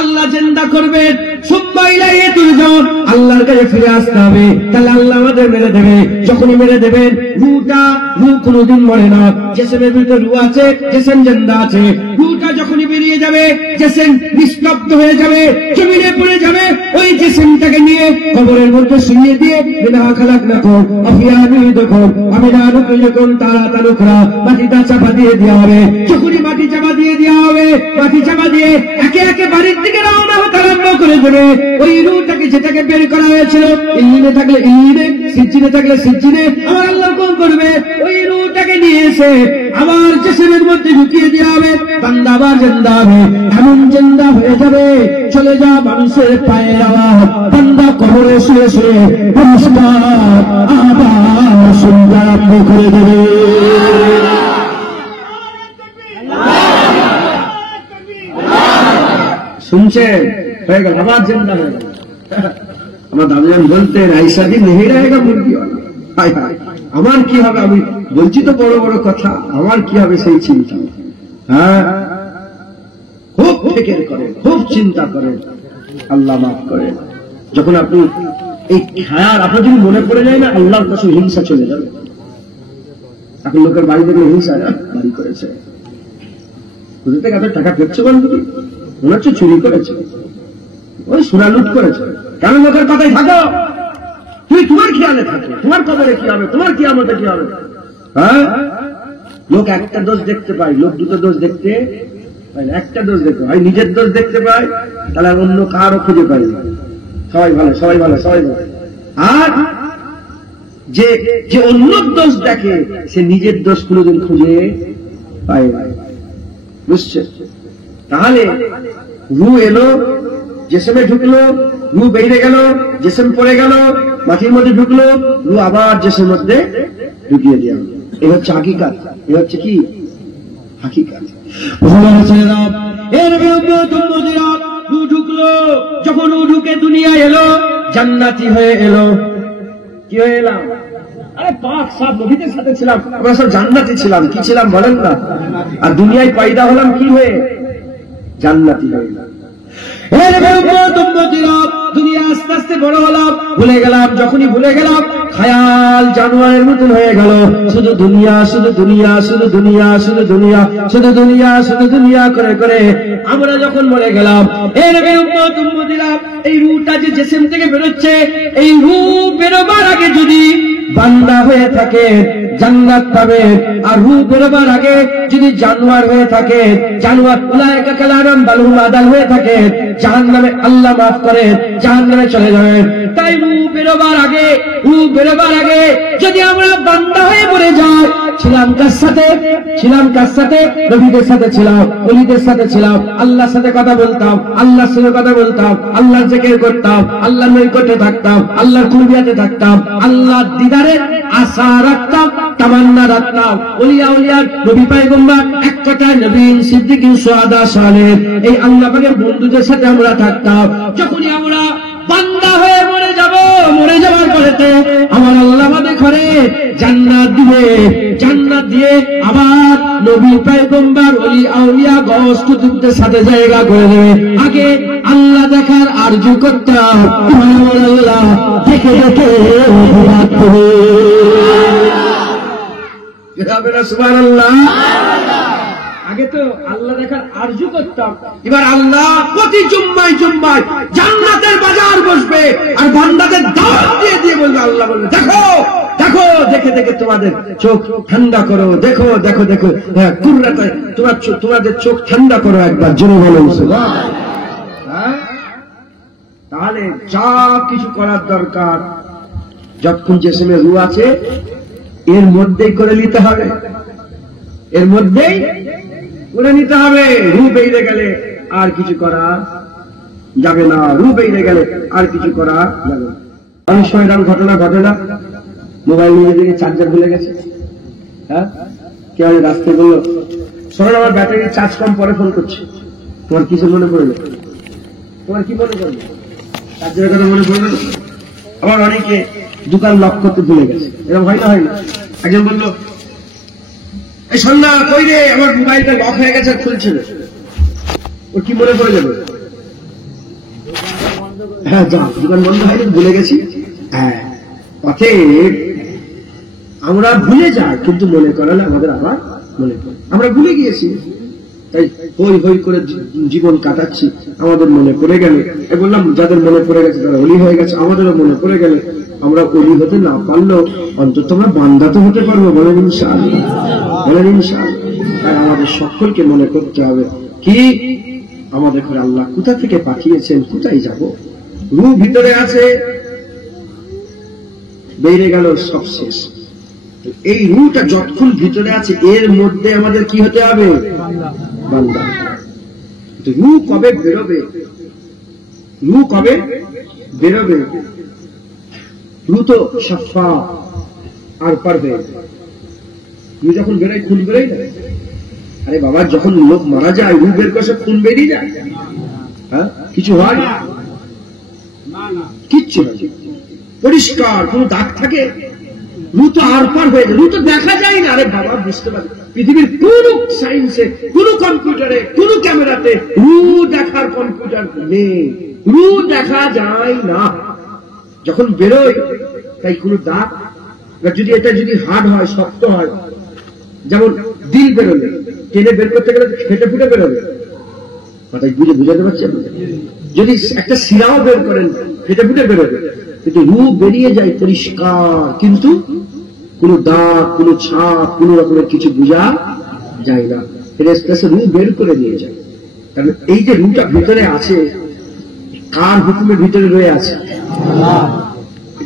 আল্লাহ জিন্দা করবেন। সুম্মা ইলাইহি তুরজাউন, আল্লাহর কাছে ফিরে আসতে হবে। তাহলে আল্লাহ আমাদের মেরে দেবে। যখনই মেরে দেবেন, রূহ কোনদিন মরে না। জিসমের ভিতরে রূহ আছে, জিসম জিন্দা আছে। রূহটা যখনই বেরিয়ে যাবে, জিসম নিস্তব্ধ হয়ে যাবে, জমিনে পড়ে যাবে। ওই জিসমটাকে নিয়ে কবরের মধ্যে শুইয়ে দিয়ে বিনা খালাকনাকুম আফিয়া নুইদুকুম আমিনা নুখরিজুকুম তারাতান উখরা, মাটিটা চাপা দিয়ে দেওয়া হবে। যখনই মাটি চাপা দিয়ে দেওয়া হবে, মাটি চাপা দিয়ে একে একে বাড়ির দিকে রওনা হতে আরম্ভ করে দেবে। ওই রূহটাকে যেটাকে বের করা হয়েছিল, ইল্লিনে থাকলে ইল্লিনে, সিজ্জিনে থাকলে সিজ্জিনে, আমার আল্লাহ কোন করবে? ওই রূহটাকে নিয়ে এসে আবার জিসমের মধ্যে ঢুকিয়ে দেওয়া হবে। বান্দা আবার জিন্দা হবে। এমন জিন্দা হয়ে যাবে, চলে যা মানুষের পায়ের আওয়াজ। বান্দা কবরে শুয়ে শুয়ে নমস্কার আবার শুনতে আরম্ভ করে দেবে। শুনছেন? হয়ে গেল, আবার জিন্দা হয়ে গেল। আমার দাদুজান বলতেন, আইসা দিন নেই रहेगा মুরগিওয়ালা। হায় হায়, আমার কি হবে? আমি বলছি তো বড় বড় কথা, আমার কি হবে সেই চিন্তা। হ্যাঁ, খুব ফিকির করেন, খুব চিন্তা করেন, আল্লাহ মাফ করেন। যখন আপনি এই খেয়াল আপনার যদি মনে পড়ে যায় না, আল্লাহর কাছে হিংসা চলে যাবে। এখন লোকের বাড়ি দেখলে হিংসা বাড়ি করেছে, কোথা থেকে এত টাকা পেয়েছে বলবো, মনে হচ্ছে চুরি করেছে, ওই সোনা লুট করেছে। কেন লোকের কথাই থাকো? তুমি তোমার খেয়ালে থাকো, তোমার কবরে কি হবে, তোমার কিয়ামতে কি হবে। হ্যাঁ, লোক একটা দোষ দেখতে পায়, লোক দুটো দোষ দেখতে পায় না। একটা দোষ দেখতে হয়, নিজের দোষ দেখতে পায়, তাহলে আর অন্য কারও খুঁজে পায় না। সবাই ভালো, সবাই ভালো, সবাই ভালো। আর যে যে অন্য দোষ দেখে, সে নিজের দোষ কোনোদিন খুঁজে পায় না। বুঝছে? তাহলে রূহ এলো, জিসমে ঢুকলো, রূহ বেরিয়ে গেল, জিসম পড়ে গেল, মাটির মধ্যে ঢুকলো, রূহ আবার জিসমের মধ্যে ঢুকিয়ে দেওয়া। এই হচ্ছে হাকিকাত, এই হচ্ছে কি হাকিকাত। এর রূহ ঢুকলো, যখন রূহ ঢুকে দুনিয়া এলো, জান্নাতি হয়ে এলো। কি হয়ে এলাম? আরে পাক সব নবীদের সাথে ছিলাম, আমরা সব জান্নাতি ছিলাম। কি ছিলাম বলেন না? আর দুনিয়ায় পয়দা হলাম কি হয়ে? জান্নাতি হয়ে এলাম। দুনিয়া আস্তে আস্তে বড় হলাম, ভুলে গেলাম। যখনই ভুলে গেলাম, খায়াল জানোয়ারের মতন হয়ে গেল। শুধু দুনিয়া, শুধু দুনিয়া, শুধু দুনিয়া, শুধু দুনিয়া, শুধু দুনিয়া, শুধু দুনিয়া করে করে আমরা যখন মরে গেলাম, এই রূহটা যে জিসম থেকে বেরোচ্ছে, এই রূহ বেরোবার আগে যদি বান্দা হয়ে থাকে জান্নাত পাবে, আর রূহ বেরোবার আগে যদি জানোয়ার হয়ে থাকে, জানোয়ার উলাইকা কালারাম বালুম আদাল হয়ে থাকে, জাহান্নামে আল্লাহ মাফ করে জাহান্নামে চলে যাবে। তাই রূহ বেরোবার আগে যদি আমরা বান্দা হয়ে মরে যাই, ছিলাম কার সাথে? নবীদের সাথে ছিলাম, ওলিদের সাথে ছিলাম, আল্লাহর সাথে কথা বলতাম, আল্লাহর জিকির করতাম, আল্লাহর নৈকট্যে থাকতাম, আল্লাহর কুরবিয়াতে থাকতাম, আল্লাহর দিদারের আশা রাখতাম, তামান্না রাখতাম। ওলিয়ার নবী পয়গম্বর, এক কথায় নবীন, সিদ্দিকিন, শুহাদা, সালেহ, এই আল্লাহ পাকের বন্ধুদের সাথে আমরা থাকতাম। যখনই আমরা বান্দা হয়ে মরে যাবার পরেতে আমার আল্লাহ আমাদের ঘরে জান্নাত দিয়ে আবার নবী পয়গম্বর, ওলি আউলিয়া, গওস কুতুবদের সাথে জায়গা করে দেবে। আগে আল্লাহ দেখার আরজু করতাম, আমার আল্লাহ দেখে সুবহানাল্লাহ। আগে তো আল্লাহ দেখার আরজু করতাম, এবার আল্লাহ প্রতি জুম্মায় জান্নাতের বাজার বসবে আর বান্দাদের দাওয়াত দিয়ে বলবে, আল্লাহ বলবে, দেখো দেখে তোমাদের চোখ ঠান্ডা করো, দেখো কুররাতে তোমাদের চোখ ঠান্ডা করো, একবার জোরে বলুন সুবহানাল্লাহ। তাহলে যা কিছু করার দরকার, যতক্ষণ জিসমে রূহ আছে এর মধ্যেই করে নিতে হবে, রূহ বেরিয়ে গেলে আর কিছু করা যাবে না, অনেক সময় এরকম ঘটনা ঘটে না, মোবাইল নিয়ে দিকে চার্জার ভুলে গেছে, হ্যাঁ, কেউ রাস্তায় বললো, শোনো আমার ব্যাটারি চার্জ কম, পরে ফোন করছে, তোমার কিছু মনে পড়লো? তোমার কি মনে পড়লো? চার্জারের কথা মনে পড়লো? আবার অনেকে দোকান লক করতে ভুলে গেছে, এরকম হয় না? একজন বললো, এই সন্ধ্যা কই রে, আমার মোবাইলটা লক হয়ে গেছে, খুলছে না। ওর কি মনে পড়ে যাবে? হ্যাঁ, দোকান বন্ধ হয়নি, ভুলে গেছি। হ্যাঁ, পথে আমরা ভুলে যাই, কিন্তু মনে করালে আমাদের আবার মনে পড়ে, আমরা ভুলে গিয়েছি, তাই হই করে জীবন কাটাচ্ছি, আমাদের মনে পড়ে গেল। বললাম, যাদের মনে পড়ে গেছে তারা অলি হয়ে গেছে, আমাদেরও মনে পড়ে গেলে আমরা অলি হতে না পারলেও অন্তত আমরা বান্দা তো হতে পারবো, বলেন ইনশাআল্লাহ। তাই আমাদের সকলকে মনে করতে হবে কি আমাদের ঘরে আল্লাহ কোথা থেকে পাঠিয়েছেন, কোথায় যাব। রূহ ভিতরে আছে, বেরিয়ে গেল, সব শেষ। এই রূহটা যতক্ষণ ভিতরে আছে এর মধ্যে আমাদের কি হতে হবে? বান্দা। রূহ কবে বেরোবে? রূহ তো সাফা আর পারবে। রূহ যখন বেরোয়, খুন বেরোয় না? আরে বাবা, যখন লোক মারা যায় রূহ বের করে খুন বেরিয়ে যায়, হ্যাঁ, কিছু হয় না, কিচ্ছু না, পরিষ্কার, কোন দাগ থাকে? রূহ তো আর পার হয়ে যায়, রূহ তো দেখা যায় না। আরে বাবা, বুঝতে পারি, পৃথিবীর কোন সায়েন্সে, কোন কম্পিউটারে, কোন ক্যামেরাতে রূহ দেখার কম্পিউটার নেই, রূহ দেখা যায় না। যখন বেরোয়, তাই কোন দাগ, এটা যদি হার্ড হয়, শক্ত হয়, যেমন দিল বেরোলে টেনে বের করতে গেলে ফেটে ফুটে বেরোবে, কথাই বুঝাতে পারছি। যদি একটা শিরাও বের করেন, ফেটে ফুটে বেরোবে, কিন্তু রূহ বেরিয়ে যায় পরিষ্কার, কিন্তু কোন দাগ, কোন ছাপ, কোন রকমের কিছু বোঝা যায় না। ফেরেশতা রূহ বের করে নিয়ে যায়। কারণ এই যে রূহটা ভিতরে আছে, কার হুকুমের ভিতরে রয়ে আছে?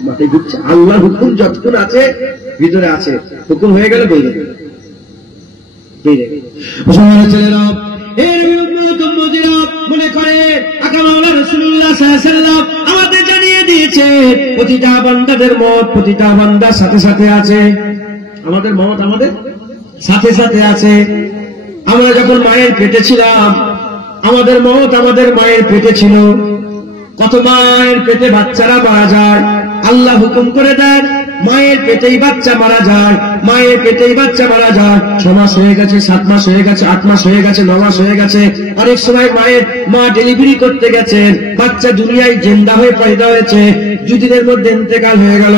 মাথায় ঢুকছে, আল্লাহর হুকুম যতক্ষণ আছে ভিতরে আছে, হুকুম হয়ে গেলে বেরিয়ে গেল। মনে করে রাসূলুল্লাহ সাল্লাল্লাহু আলাইহি ওয়াসাল্লাম আমাদের জানিয়ে দিয়েছে, প্রতিটা বান্দাদের মওত প্রতিটা বান্দার সাথে সাথে আছে। আমাদের মওত আমাদের সাথে সাথে আছে। আমরা যখন মায়ের পেটে ছিলাম, আমাদের মওত আমাদের মায়ের পেটে ছিল। কত মায়ের পেটে বাচ্চারা মারা যায়, আল্লাহ হুকুম করে দেন মায়ের পেটেই বাচ্চা মারা যায়, মায়ের পেটেই বাচ্চা মারা যায়। 6 মাস হয়ে গেছে, 7 মাস হয়ে গেছে, 8 মাস হয়ে গেছে, 9 মাস হয়ে গেছে। অনেক সময় মা ডেলিভারি করতে গেছেন, বাচ্চা দুনিয়ায় জিন্দা হয়ে পয়দা হয়েছে, 2 দিনের মধ্যে ইন্তেকাল হয়ে গেল।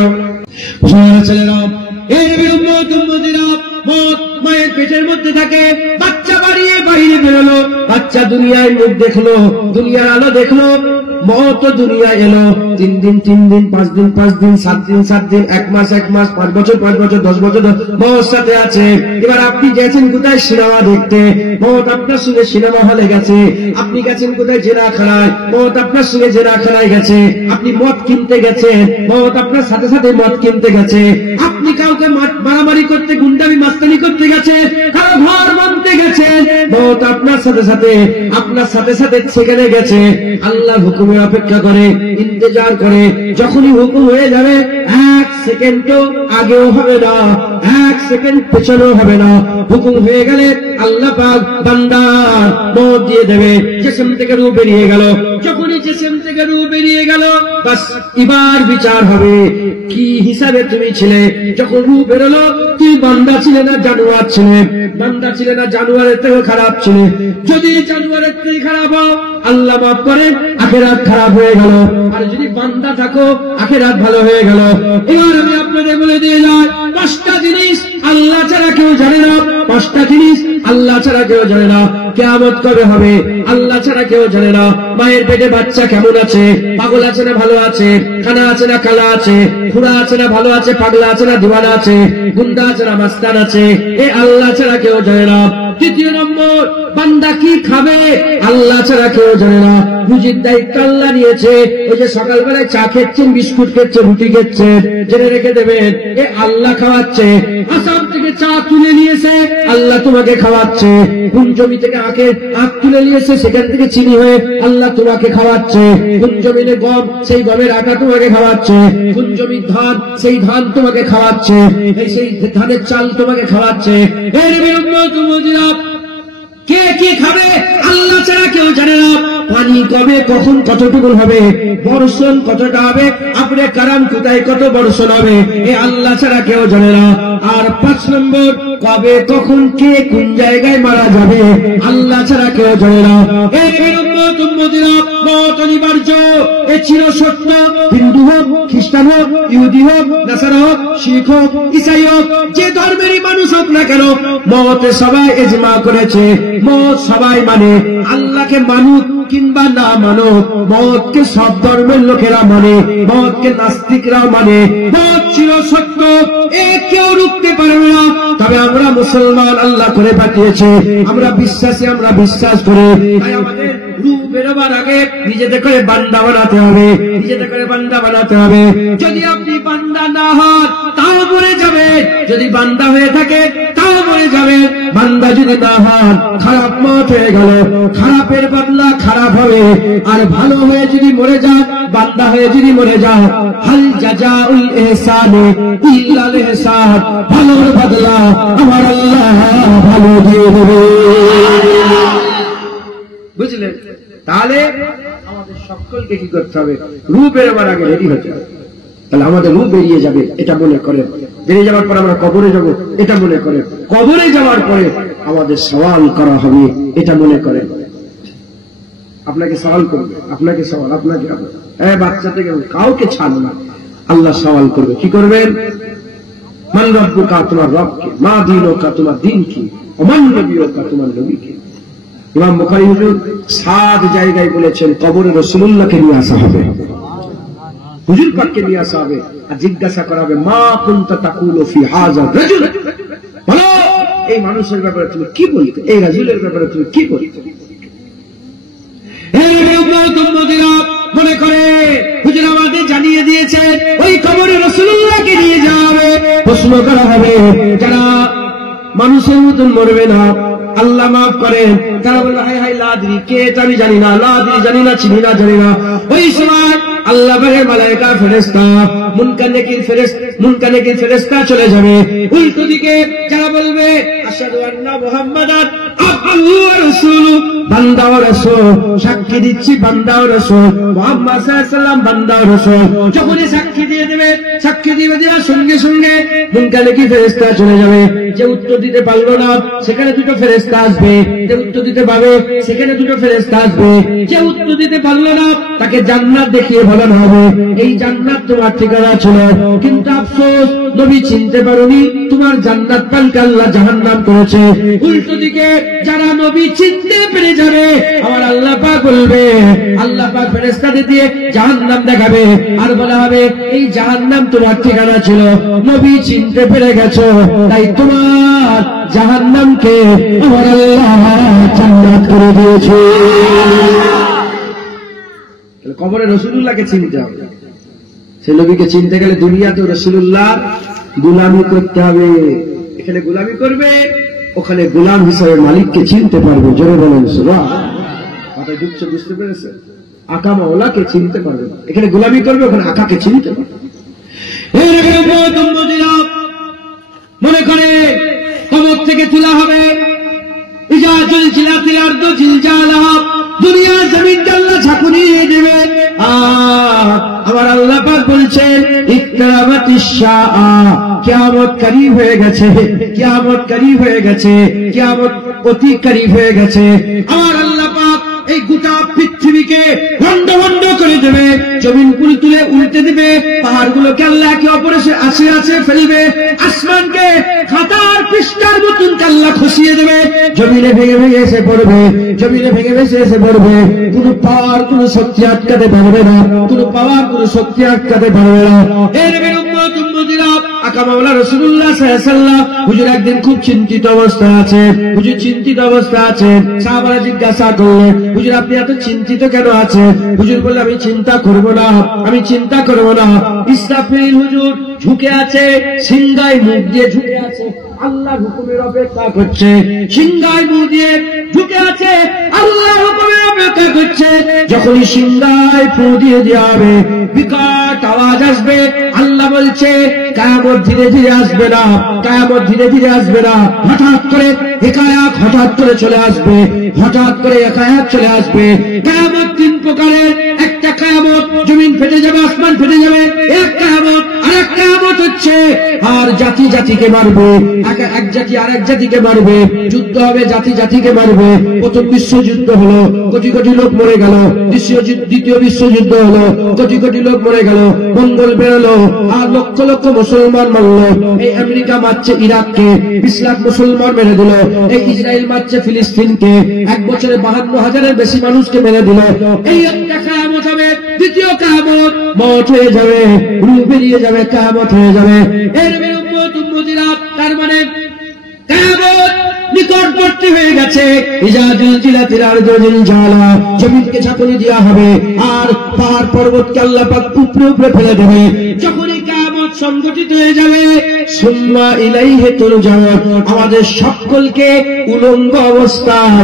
মায়ের পেটের মধ্যে থাকে, বাচ্চা বাড়িয়ে বাইরে বেরোলো, বাচ্চা দুনিয়ায় মুখ দেখলো, দুনিয়ার আলো দেখলো, মওত দুনিয়া এলো, 3 দিন 3 দিন, 5 দিন 5 দিন, 7 দিন 7 দিন, 1 মাস 1 মাস, 5 বছর 5 বছর, 10 বছর মওত সাথে আছে। এবার আপনি গেছেন কোথায়? সিনেমা দেখতে, মওত আপনার সঙ্গে সিনেমা হলে গেছে। আপনি গেছেন কোথায়? জেনাখানায়, মওত আপনার সঙ্গে জেনাখানায় গেছে। আপনি মদ কিনতে গেছেন, মওত আপনার সাথে সাথে মদ কিনতে গেছে। আপনি কাউকে মারামারি করতে, গুন্ডামি মাস্তানি করতে গেছে, কারো ঘর ভাঙতে গেছেন, মওত আপনার সাথে সাথে সেখানে গেছে। আল্লাহ হুকুমের অপেক্ষা করে, ইন্তজার করে। যখনই হুকুম হয়ে যাবে, 1 সেকেন্ডও আগেও হবে না, 1 সেকেন্ড পেছনেও হবে না। হুকুম হয়ে গেলে আল্লাহ পাক বান্দার মওত দিয়ে দেবে। জিসম থেকে রূহ বেরিয়ে গেল। যখনই জিসম থেকে রূহ বেরিয়ে গেল, বাস এবার বিচার হবে। কি হিসাবে তুমি ছিলে? যখন রূহ বেরোলো, তুই বান্দা ছিলে না জানোয়ার ছিলে? বান্দা ছিলে না জানোয়ারের থেকে খারাপ ছিলে? যদি জানোয়ারের থেকে খারাপ হও, আল্লাহ মাফ করেন, আখিরাত খারাপ হয়ে গেল। আর যদি বান্দা থাকো, আখিরাত ভালো হয়ে গেল। এবার আমি আপনাদের বলে দিয়ে যাই, 5টা জিনিস আল্লাহ ছাড়া কেউ জানে না। 5টা জিনিস আল্লাহ ছাড়া কেউ জানে না। কিয়ামত কবে হবে আল্লাহ ছাড়া কেউ জানে না। মায়ের পেটে বাচ্চা কেমন আছে, পাগল আছে না ভালো আছে, কানা আছে না কালা আছে, খুড়া আছে না ভালো আছে, পাগলা আছে না দিওয়ানা আছে, গুন্ডা আছে না মাস্তান আছে, এ আল্লাহ ছাড়া কেউ জানে না। দ্বিতীয় নম্বর, বান্দা কি খাবে আল্লাহ ছাড়া কেউ জানে না। রুজির দায়িত্ব আল্লাহ নিয়েছে। ওই যে সকালবেলায় চা খেচ্ছেন, বিস্কুট খেচ্ছেন, রুটি খেচ্ছেন, জেনে রেখে দেবেন, এ আল্লাহ খাওয়াচ্ছে। আসাম থেকে চা তুলে নিয়েছে, আল্লাহ তোমাকে খাওয়াচ্ছে। কোন জমি থেকে আখ তুলে নিয়েছে, সেখান থেকে চিনি হয়ে আল্লাহ তোমাকে খাওয়াচ্ছে। কোন জমিনে গম, সেই গমের আটা তোমাকে খাওয়াচ্ছে। কোন জমির ধান, সেই ধান তোমাকে খাওয়াচ্ছে। সেই ধানের চাল তোমাকে খাওয়াচ্ছে। এর বিরুদ্ধে কে কি খাবে আল্লাহ ছাড়া কেউ জানে না। পানি কবে, কখন, কতটুকু হবে, বর্ষণ কতটা হবে, আপনি কারাম কোথায় কত বর্ষণ হবে, এ আল্লাহ ছাড়া কেউ জানে না। আর 5 নম্বর, কবে, কখন, কে কোন জায়গায় মারা যাবে আল্লাহ ছাড়া কেউ জানে না। এই মওত অনিবার্য, এ চির সত্য। হিন্দু হোক, খ্রিস্টান হোক, ইহুদি হোক, নাসারা হোক, শিখ হোক, ঈসাই হোক, যে ধর্মেরই মানুষ হোক না কেন, মওতে সবাই ইজমা করেছে। মওত সবাই মানে, আল্লাহকে মানুক কিংবা না মানুক, মওতকে সব ধর্মের লোকেরা মানে, মওতকে নাস্তিকরাও মানে। মওত চির সত্য, এ কেউ রুখতে পারবে না। তবে আমরা মুসলমান, আল্লাহ করে পাঠিয়েছে, আমরা বিশ্বাসী, আমরা বিশ্বাস করি। তাই আমাদের রূহ বেরোবার আগে নিজেদের করে বান্দা বানাতে হবে, নিজেদের করে বান্দা বানাতে হবে। যদি আপনি বান্দা না হন, তাও মরে যাবে। যদি বান্দা হয়ে থাকে, তাও মরে যাবে। বান্দা যদি না হন, খারাপ মত হয়ে গেল, খারাপের বদলা খারাপ হবে। আর ভালো হয়ে যদি মরে যান, বান্দা হয়ে যদি মরে যান, হাল জাযাউল ইহসানি ইল্লাল ইহসান, ভালোর বদলা আমার আল্লাহ ভালো দিয়ে দেবে। বুঝলেন? তাহলে আমাদের সকলকে কি করতে হবে? রূহ বেরোবার আগে রেডি হতে হবে। তাহলে আমাদের রূহ বেরিয়ে যাবে, এটা মনে করেন। বেরিয়ে যাওয়ার পর আমরা কবরে যাব, এটা মনে করেন। কবরে যাওয়ার পরে আমাদের সওয়াল করা হবে, এটা মনে করেন। আপনাকে সওয়াল করবে, আপনাকে সওয়াল, আপনাকে বাচ্চা থেকে কাউকে ছাড় না, আল্লাহ সওয়াল করবে। কি করবেন? মান রব্বুকা, তোমার রবকে, মা দীনুকা, তোমার দিন কি, ওমান নবিয়ুকা, তোমার নবী কি। ইমাম বুখারী হুজুর 7 জায়গায় বলেছেন কবরে রাসূলুল্লাহকে নিয়ে আসা হবে, হুজুর পাককে নিয়ে আসা হবে, আর জিজ্ঞাসা করা হবে, মা কুনতা তাকুলু ফি হাযা রাজুল, বলো এই মানুষের ব্যাপারে তুমি কি বলতে, এই রাজুলের ব্যাপারে তুমি কি বলতে। মনে করে হুজুর আমাদের জানিয়ে দিয়েছে, ওই কবরে রাসূলুল্লাহকে নিয়ে যাওয়া হবে, প্রশ্ন করা হবে। যারা মানুষের মতন মরবে না, আল্লাহ মাফ করেন, তারা বলবে হাই হাই লাদ্রি, কে এটা আমি জানি না, লাদ্রি জানি না, চিনি না, জানি না। ওই সময় আল্লাহ পাকের মালায়েকা ফেরেশতা, মুনকার নেকির ফেরেশতা চলে যাবে। উল্টো দিকে যারা বলবে আশহাদু আন্না মুহাম্মাদান আবদুহু ওয়া রাসূলুহু, বান্দা ও রাসূল, সাক্ষী দিচ্ছি বান্দা ও রাসূল, মুহাম্মদ সাল্লাল্লাহু আলাইহি ওয়াসাল্লাম বান্দা ও রাসূল। যখনই সাক্ষী দিয়ে দেবে, সাক্ষী দিয়ে দেওয়ার সঙ্গে সঙ্গে মুনকার নেকির ফেরেশতা চলে যাবে। যে উত্তর দিতে পারলো না, সেখানে 2টো ফেরেশতা আসবে। যে উত্তর দিতে পারবে, সেখানে 2টো ফেরেশতা আসবে। যে উত্তর দিতে পারলো না, তাকে জান্নাত দেখিয়ে বলানো হবে, এই জান্নাত তোমার ঠিকানা ছিল, কিন্তু আফসোস নবী চিনতে পারোনি, তোমার জান্নাত পাল্টে আল্লাহ জাহান্নাম করেছে। উল্টো দিকে যারা নবী চিনতে পেরে যাবে আমার আল্লাহ পাক বলবে, আল্লাহ পাক ফেরেশতাদের দিয়ে জাহান্নাম দেখাবে আর বলা হবে এই জাহান্নাম তোমার ঠিকানা ছিল, নবী চিনতে পেরে গেছো তাই তোমার জাহান্নামকে আমার আল্লাহ জান্নাত করে দিয়েছে। কবরে রাসূলুল্লাহকে চিনতে হবে, সে নবীকে চিনতে গেলে দুনিয়াতে রাসূলুল্লাহ গোলামি করতে হবে। এখানে গোলামি করবে, ওখানে গোলাম হিসাবে মালিককে চিনতে পারবে। জোরে বলেন সুবহানাল্লাহ। কথা বুঝতে পেরেছেন? আকা মাওলাকে চিনতে পারবে, এখানে গোলামি করবে, ওখানে আকাকে চিনতে পারবে। মনে করে কবর থেকে তোলা হবে, দুনিয়া জমিনটা আল্লাহ ঝাঁকুনি দেবে। আমার আল্লাহ পাক বলছেন ইকরামাতিস সাআ, কিয়ামত করিব হয়ে গেছে, কিয়ামত করিব হয়ে গেছে, কিয়ামত অতি করিব হয়ে গেছে। আমার আল্লাহ পাক এই গোটা পৃথিবীকে খণ্ড খণ্ড করে দেবে, জমিনগুলো তুলে উল্টে দিবে, পাহাড়গুলোকে আল্লাহ একে অপরের আছে আছে ফেলবে, আসমানকে খাতার পৃষ্ঠার মতন আল্লাহ খসিয়ে দেবে, জমিনে ভেঙে ভেঙে এসে পড়বে, জমিনে ভেঙে ভেঙে এসে পড়বে। কোনো পাওয়ার কোনো শক্তি আটকাতে পারবে না, কোনো পাওয়ার কোনো শক্তি আটকাতে পারবে না। এর উম্মত উম্মতিরা আকা মাওলা রাসূলুল্লাহ সাল্লাল্লাহু আলাইহি ওয়াসাল্লাম হুজুর একদিন খুব চিন্তিত অবস্থা আছে, হুজুর চিন্তিত অবস্থা আছে। সাহাবারা জিজ্ঞাসা করলেন হুজুর আপনি এত চিন্তিত কেন আছেন? হুজুর বললে আমি চিন্তা করব না, আমি চিন্তা করব না। ইসরাফিল হুজুর ঝুঁকে আছে, সিংহায় মুখ দিয়ে ঝুঁকে আছে, আল্লাহর হুকুমের অপেক্ষা করছে, সিংহায় মুখ দিয়ে ঝুঁকে আছে, আল্লাহর হুকুমের অপেক্ষা করছে। যখনই সিংহায় ফু দিয়ে দেওয়া হবে বিকট আওয়াজ আসবে, আল্লাহ বলছে কিয়ামত ধীরে ধীরে আসবে না, কিয়ামত ধীরে ধীরে আসবে না, হঠাৎ করে হিকায়াত হঠাৎ করে চলে আসবে, হঠাৎ করে হিকায়াত চলে আসবে। কিয়ামত তিন প্রকারের, একটা কিয়ামত জমিন ফেটে যাবে, আসমান ফেটে যাবে, এক কিয়ামত। আরেক কিয়ামত হচ্ছে আর জাতি জাতিকে মারবে, এক জাতি আরেক জাতিকে মারবে, যুদ্ধ হবে, জাতি জাতিকে মারবে। প্রথম বিশ্বযুদ্ধ হলো, কোটি কোটি লোক মরে গেল। দ্বিতীয় বিশ্বযুদ্ধ হলো, কোটি কোটি লোক মরে গেল, মঙ্গল বেরোলো আর লক্ষ লক্ষ মুসলমান মারলো। এই আমেরিকা মারছে ইরাককে, 20 লাখ মুসলমান মেরে দিল। এই ইসরায়েল মারছে ফিলিস্তিনকে, এক বছরে 52,000-এর বেশি মানুষকে মেরে দিল। এই একটা কিয়ামত হবে। দ্বিতীয় কিয়ামত মওত হয়ে যাবে, রূহ বেরিয়ে যাবে, কিয়ামত হয়ে যাবে। এর উম্মত উম্মতিরা তার মানে কিয়ামত নিকটবর্তী হয়ে গেছে। জমিনকে ঝাঁকুনি দেওয়া হবে আর পাহাড় পর্বতকে আল্লাহ পাক উপরে উপরে ফেলে দেবে। যখনই কিয়ামত সংগঠিত হয়ে যাবে, সুম্মা ইলাইহি তুরজাউন, আমাদের সকলকে উলঙ্গ অবস্থায়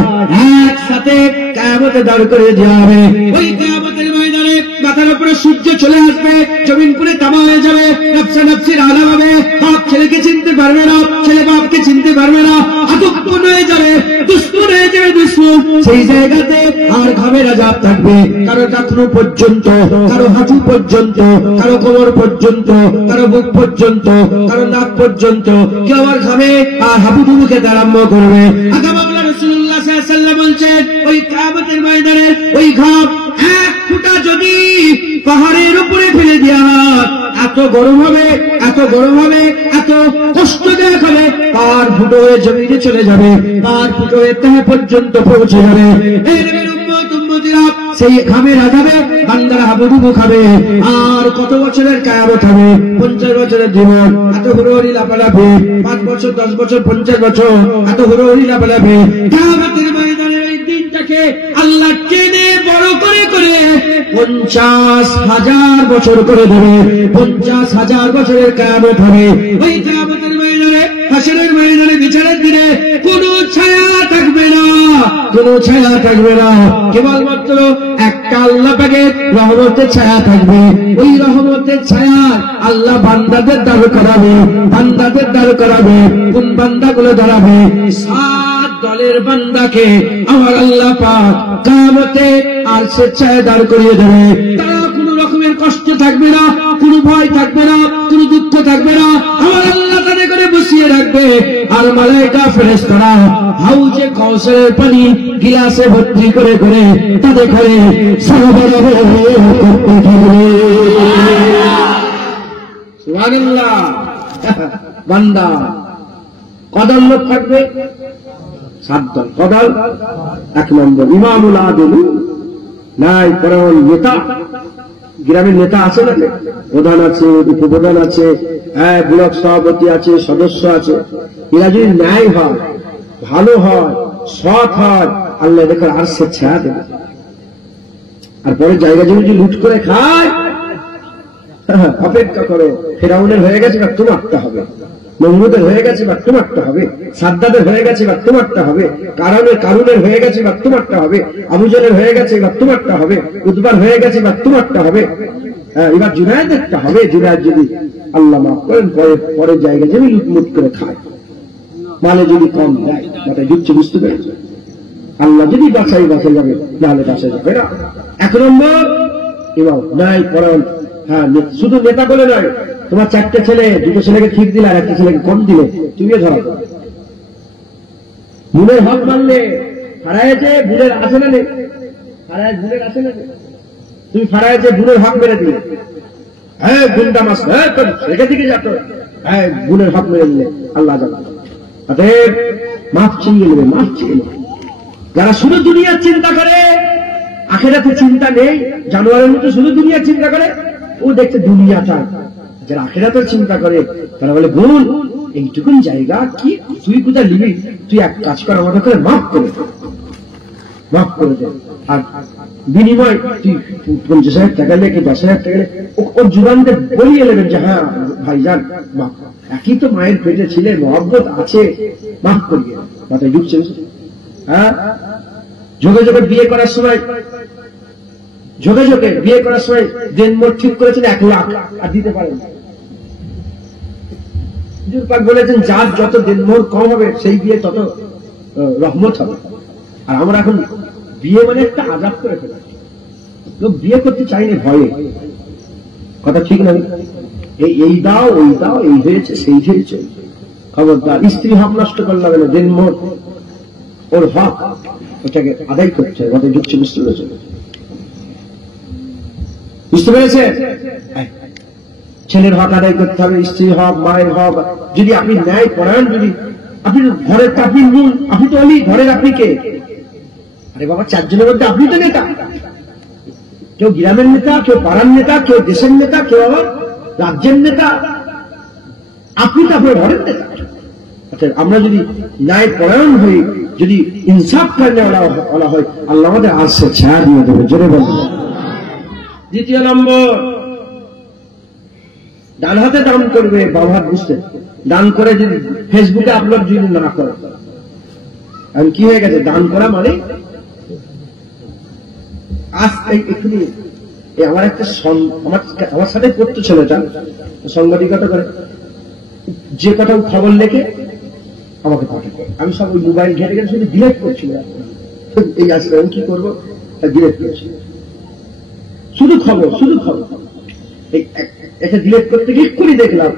একসাথে কিয়ামতে দাঁড় করে দেওয়া হবে। ওই কিয়ামতের ময়দানে মাথার উপরে সূর্য চলে আসবে, জমিন পুরে তামা হয়ে যাবে, নফসে নফসির আলাপ হবে, বাপ ছেলেকে চিনতে পারবে না, ছেলে বাপকে চিনতে পারবে না, আতঙ্কন হয়ে যাবে, দুশ্মন হয়ে যাবে দুশ্মন। সেই জায়গাতে আর ঘামের আযাব থাকবে, কারো টাকনু পর্যন্ত, কারো হাঁটু পর্যন্ত, কারো কোমর পর্যন্ত, কারো বুক পর্যন্ত, কারো নাক পর্যন্ত, কেউ আর ঘামে আর হাবুডুবু খেতে আরম্ভ করবে। আকা মাওলা রাসূলুল্লাহ সাল্লাল্লাহু আলাইহি ওয়াসাল্লাম বলছেন ওই কিয়ামতের ময়দানে ওই ঘাম এক ফোঁটা যদি পাহাড়ের উপরে ফেলে দেওয়া এত গরম হবে, এত গরম হবে, এত কষ্টদায়ক হবে, পাহাড় ফুটো হয়ে জমিনে চলে যাবে, পাহাড় ফুটো হয়ে তাহে পর্যন্ত পৌঁছে যাবে। সেই ঘামের আযাবে বান্দারা হাবুডুবু খাবে। আর কত বছরের কিয়ামত হবে? 50 বছরের জীবন, এত হুড়োহুড়ি লাফালাফি, 5 বছর 10 বছর 50 বছর, এত হুড়োহুড়ি লাফালাফি। কিয়ামতের ময়দানের এই দিনটাকে আল্লাহ টেনে বড় করে করে 50,000 বছর করে দেবে। 50,000 বছরের কিয়ামত হবে। ওই কিয়ামতের ময়দানে, হাসরের ময়দানে, বিচারের দিনে কোনো ছায়া থাকবে না, কোনো ছায়া থাকবে না, কেবলমাত্র একটা আল্লাহ পাকের রহমতের ছায়া থাকবে। ওই রহমতের ছায়া আল্লাহ বান্দাদের দাঁড় করাবে, বান্দাদের দাঁড় করাবে। কোন বান্দাগুলো দাঁড়াবে? 7 দলের বান্দাকে আমার আল্লাহ পাক কিয়ামতে আর স্বেচ্ছায় দাঁড় করিয়ে দেবে। তারা কোনো রকমের কষ্ট থাকবে না, কোনো ভয় থাকবে না, কোনো দুঃখ থাকবে না। আমার আল্লাহ তাদের করে বসিয়ে রাখবে। আর মালায়েকা ফেরেশতারা হাউজে কাউসারের পানি গিলাসে ভর্তি করে করে তাদের ঘরে সরবরাহ করতে থাকবে। সুবহানাল্লাহ। বান্দা কদম লোক থাকবে, 7 দল। কদল? 1 নম্বর ইমামুল আদিল, নাই পরায়ণ নেতা, গ্রামের নেতা আছে না, প্রধান আছে, উপপ্রধান আছে, ব্লক সভাপতি আছে, সদস্য আছে। এরা যদি ন্যায় হয়, ভালো হয়, সৎ হয়, আল্লাহ দেখো আরশের ছায়া দেবে। আর পরে জায়গা জমি যদি লুট করে খায়, অপেক্ষা করো, ফেরাউনের হয়ে গেছে বা তোমারটা হবে, নমরুদের হয়ে গেছে বা তোমারটা হবে, সাদ্দাদের হয়ে গেছে বা তোমারটা হবে, কারুনের হয়ে গেছে বা তোমারটা হবে, আবু জাহেলের হয়ে গেছে বা তোমারটা হবে, উতবার হয়ে গেছে বা তোমারটা হবে। এবার জুনায়েদেরটা হবে। জুনায়েদ যদি আল্লাহ মাফ করেন পরে জায়গা জমি লুটমুট করে খায়, মালে যদি কম দেয়, মাথায় যুদ্ধ বুঝতে পেরেছে। আল্লাহ যদি বাঁচাই যাবে, নাহলে বাঁচা যাবে না। 1 নম্বর ইমাম, নাই পরায়ণ। হ্যাঁ, শুধু নেতা বলে নয়, তোমার 4টে ছেলে, 2টো ছেলেকে ঠিক দিলে আর 1টা ছেলেকে কম দিলে, তুমিও ধরা পড়ো। বুনের হক মানলে, ফারায়েছে বুনের আছে না নেই, ফারায়েজ বুনের আছে না নেই, তুমি ফারায়েছে বুনের হক মেরে দিলে, হ্যাঁ গুন্ডা মাস, হ্যাঁ তোর রেখে দিকে যাত, হ্যাঁ বুনের হক মেরে দিলে, আল্লাহ জানা। অতএব মাফ চিনিয়ে নেবে, মাফ চিনিয়ে নেবে। যারা শুধু দুনিয়ার চিন্তা করে, আখিরাতের চিন্তা নেই, জানোয়ারের মতো শুধু দুনিয়ার চিন্তা করে, ও দেখছে দুনিয়া চায়। যারা আখিরাতের চিন্তা করে তারা বলে, বোন এইটুকুন জায়গা কি তুই কোথায় নিবি, তুই এক কাজ কর, আমাদের করে মাফ করে দে, মাফ করে দে। আর বিনিময় তুই 50,000 টাকা লেগে 10,000 টাকা লেগে ওর জুবানকে বলিয়ে নেবেন যে হ্যাঁ ভাইজান মাফ, একই তো মায়ের পেটে ছিলে, মহব্বত আছে, মাফ করিয়ে। মাথায় ঢুকছে? হ্যাঁ, যোগাযোগে বিয়ে করার সময়, যোগাযোগে বিয়ে করার সময় দেনমোট ঠিক করেছেন 1 লাখ, আর দিতে পারেন। হুজুর পাক বলেছেন যার যত দেনমোট কম হবে সেই বিয়ে তত রহমত হবে। আর আমরা এখন বিয়ে মানে একটা আযাব করে ফেলা, লোক বিয়ে করতে চাইনি ভয়ে। কথা ঠিক না? এই দাও, ওই দাও, এই হয়েছে, সেই হয়েছে, খবরদার। স্ত্রী হক নষ্ট করলাম না, দেনমোট ওর হক, ওটাকে আদায় করতে হবে। কথা ঢুকছে? বুঝতে পেরেছে? বুঝতে পেরেছে? ছেলের হক আদায় করতে হবে, স্ত্রীর হক, মায়ের হক। যদি আপনি ন্যায় পরায়ণ, যদি আপনি ঘরের, আপনি মূল, আপনি তো অলি, ঘরের আপনি কে? আরে বাবা, 4 জনের মধ্যে আপনি তো নেতা। কেউ গ্রামের নেতা, কেউ পাড়ার নেতা, কেউ দেশের নেতা, কেউ আবার রাজ্যের নেতা। আপনি তো আপনার ঘরের নেতা। আমরা যদি ন্যায় পরায়ণ হই, যদি ইনসাফ করলে বলা হয়, আল্লাহ আমাদের আরশের ছায়া দিয়ে দেবে। জোরে বলুন। 2 নম্বর, ডান হাতে দান করবে, বাম হাত বুঝতে দান করে যদি ফেসবুকে আপলোড যদি না করে, কারণ কি হয়ে গেছে, দান করা মানে আজ এক্ষুনি আমার একটা আমার সাথে পড়তো ছেলেটা, সাংবাদিকতা করে, যে কথা খবর লেখে আমাকে পাঠাবে, আমি সব ওই মোবাইল ঘেটে গেলে শুধু ডিলেট করছিলাম। এই আসলে আমি কি করবো, ডিলেট করছি, শুধু খবর, শুধু খবর। এটা ডিলেট করতে গিয়ে করে দেখলাম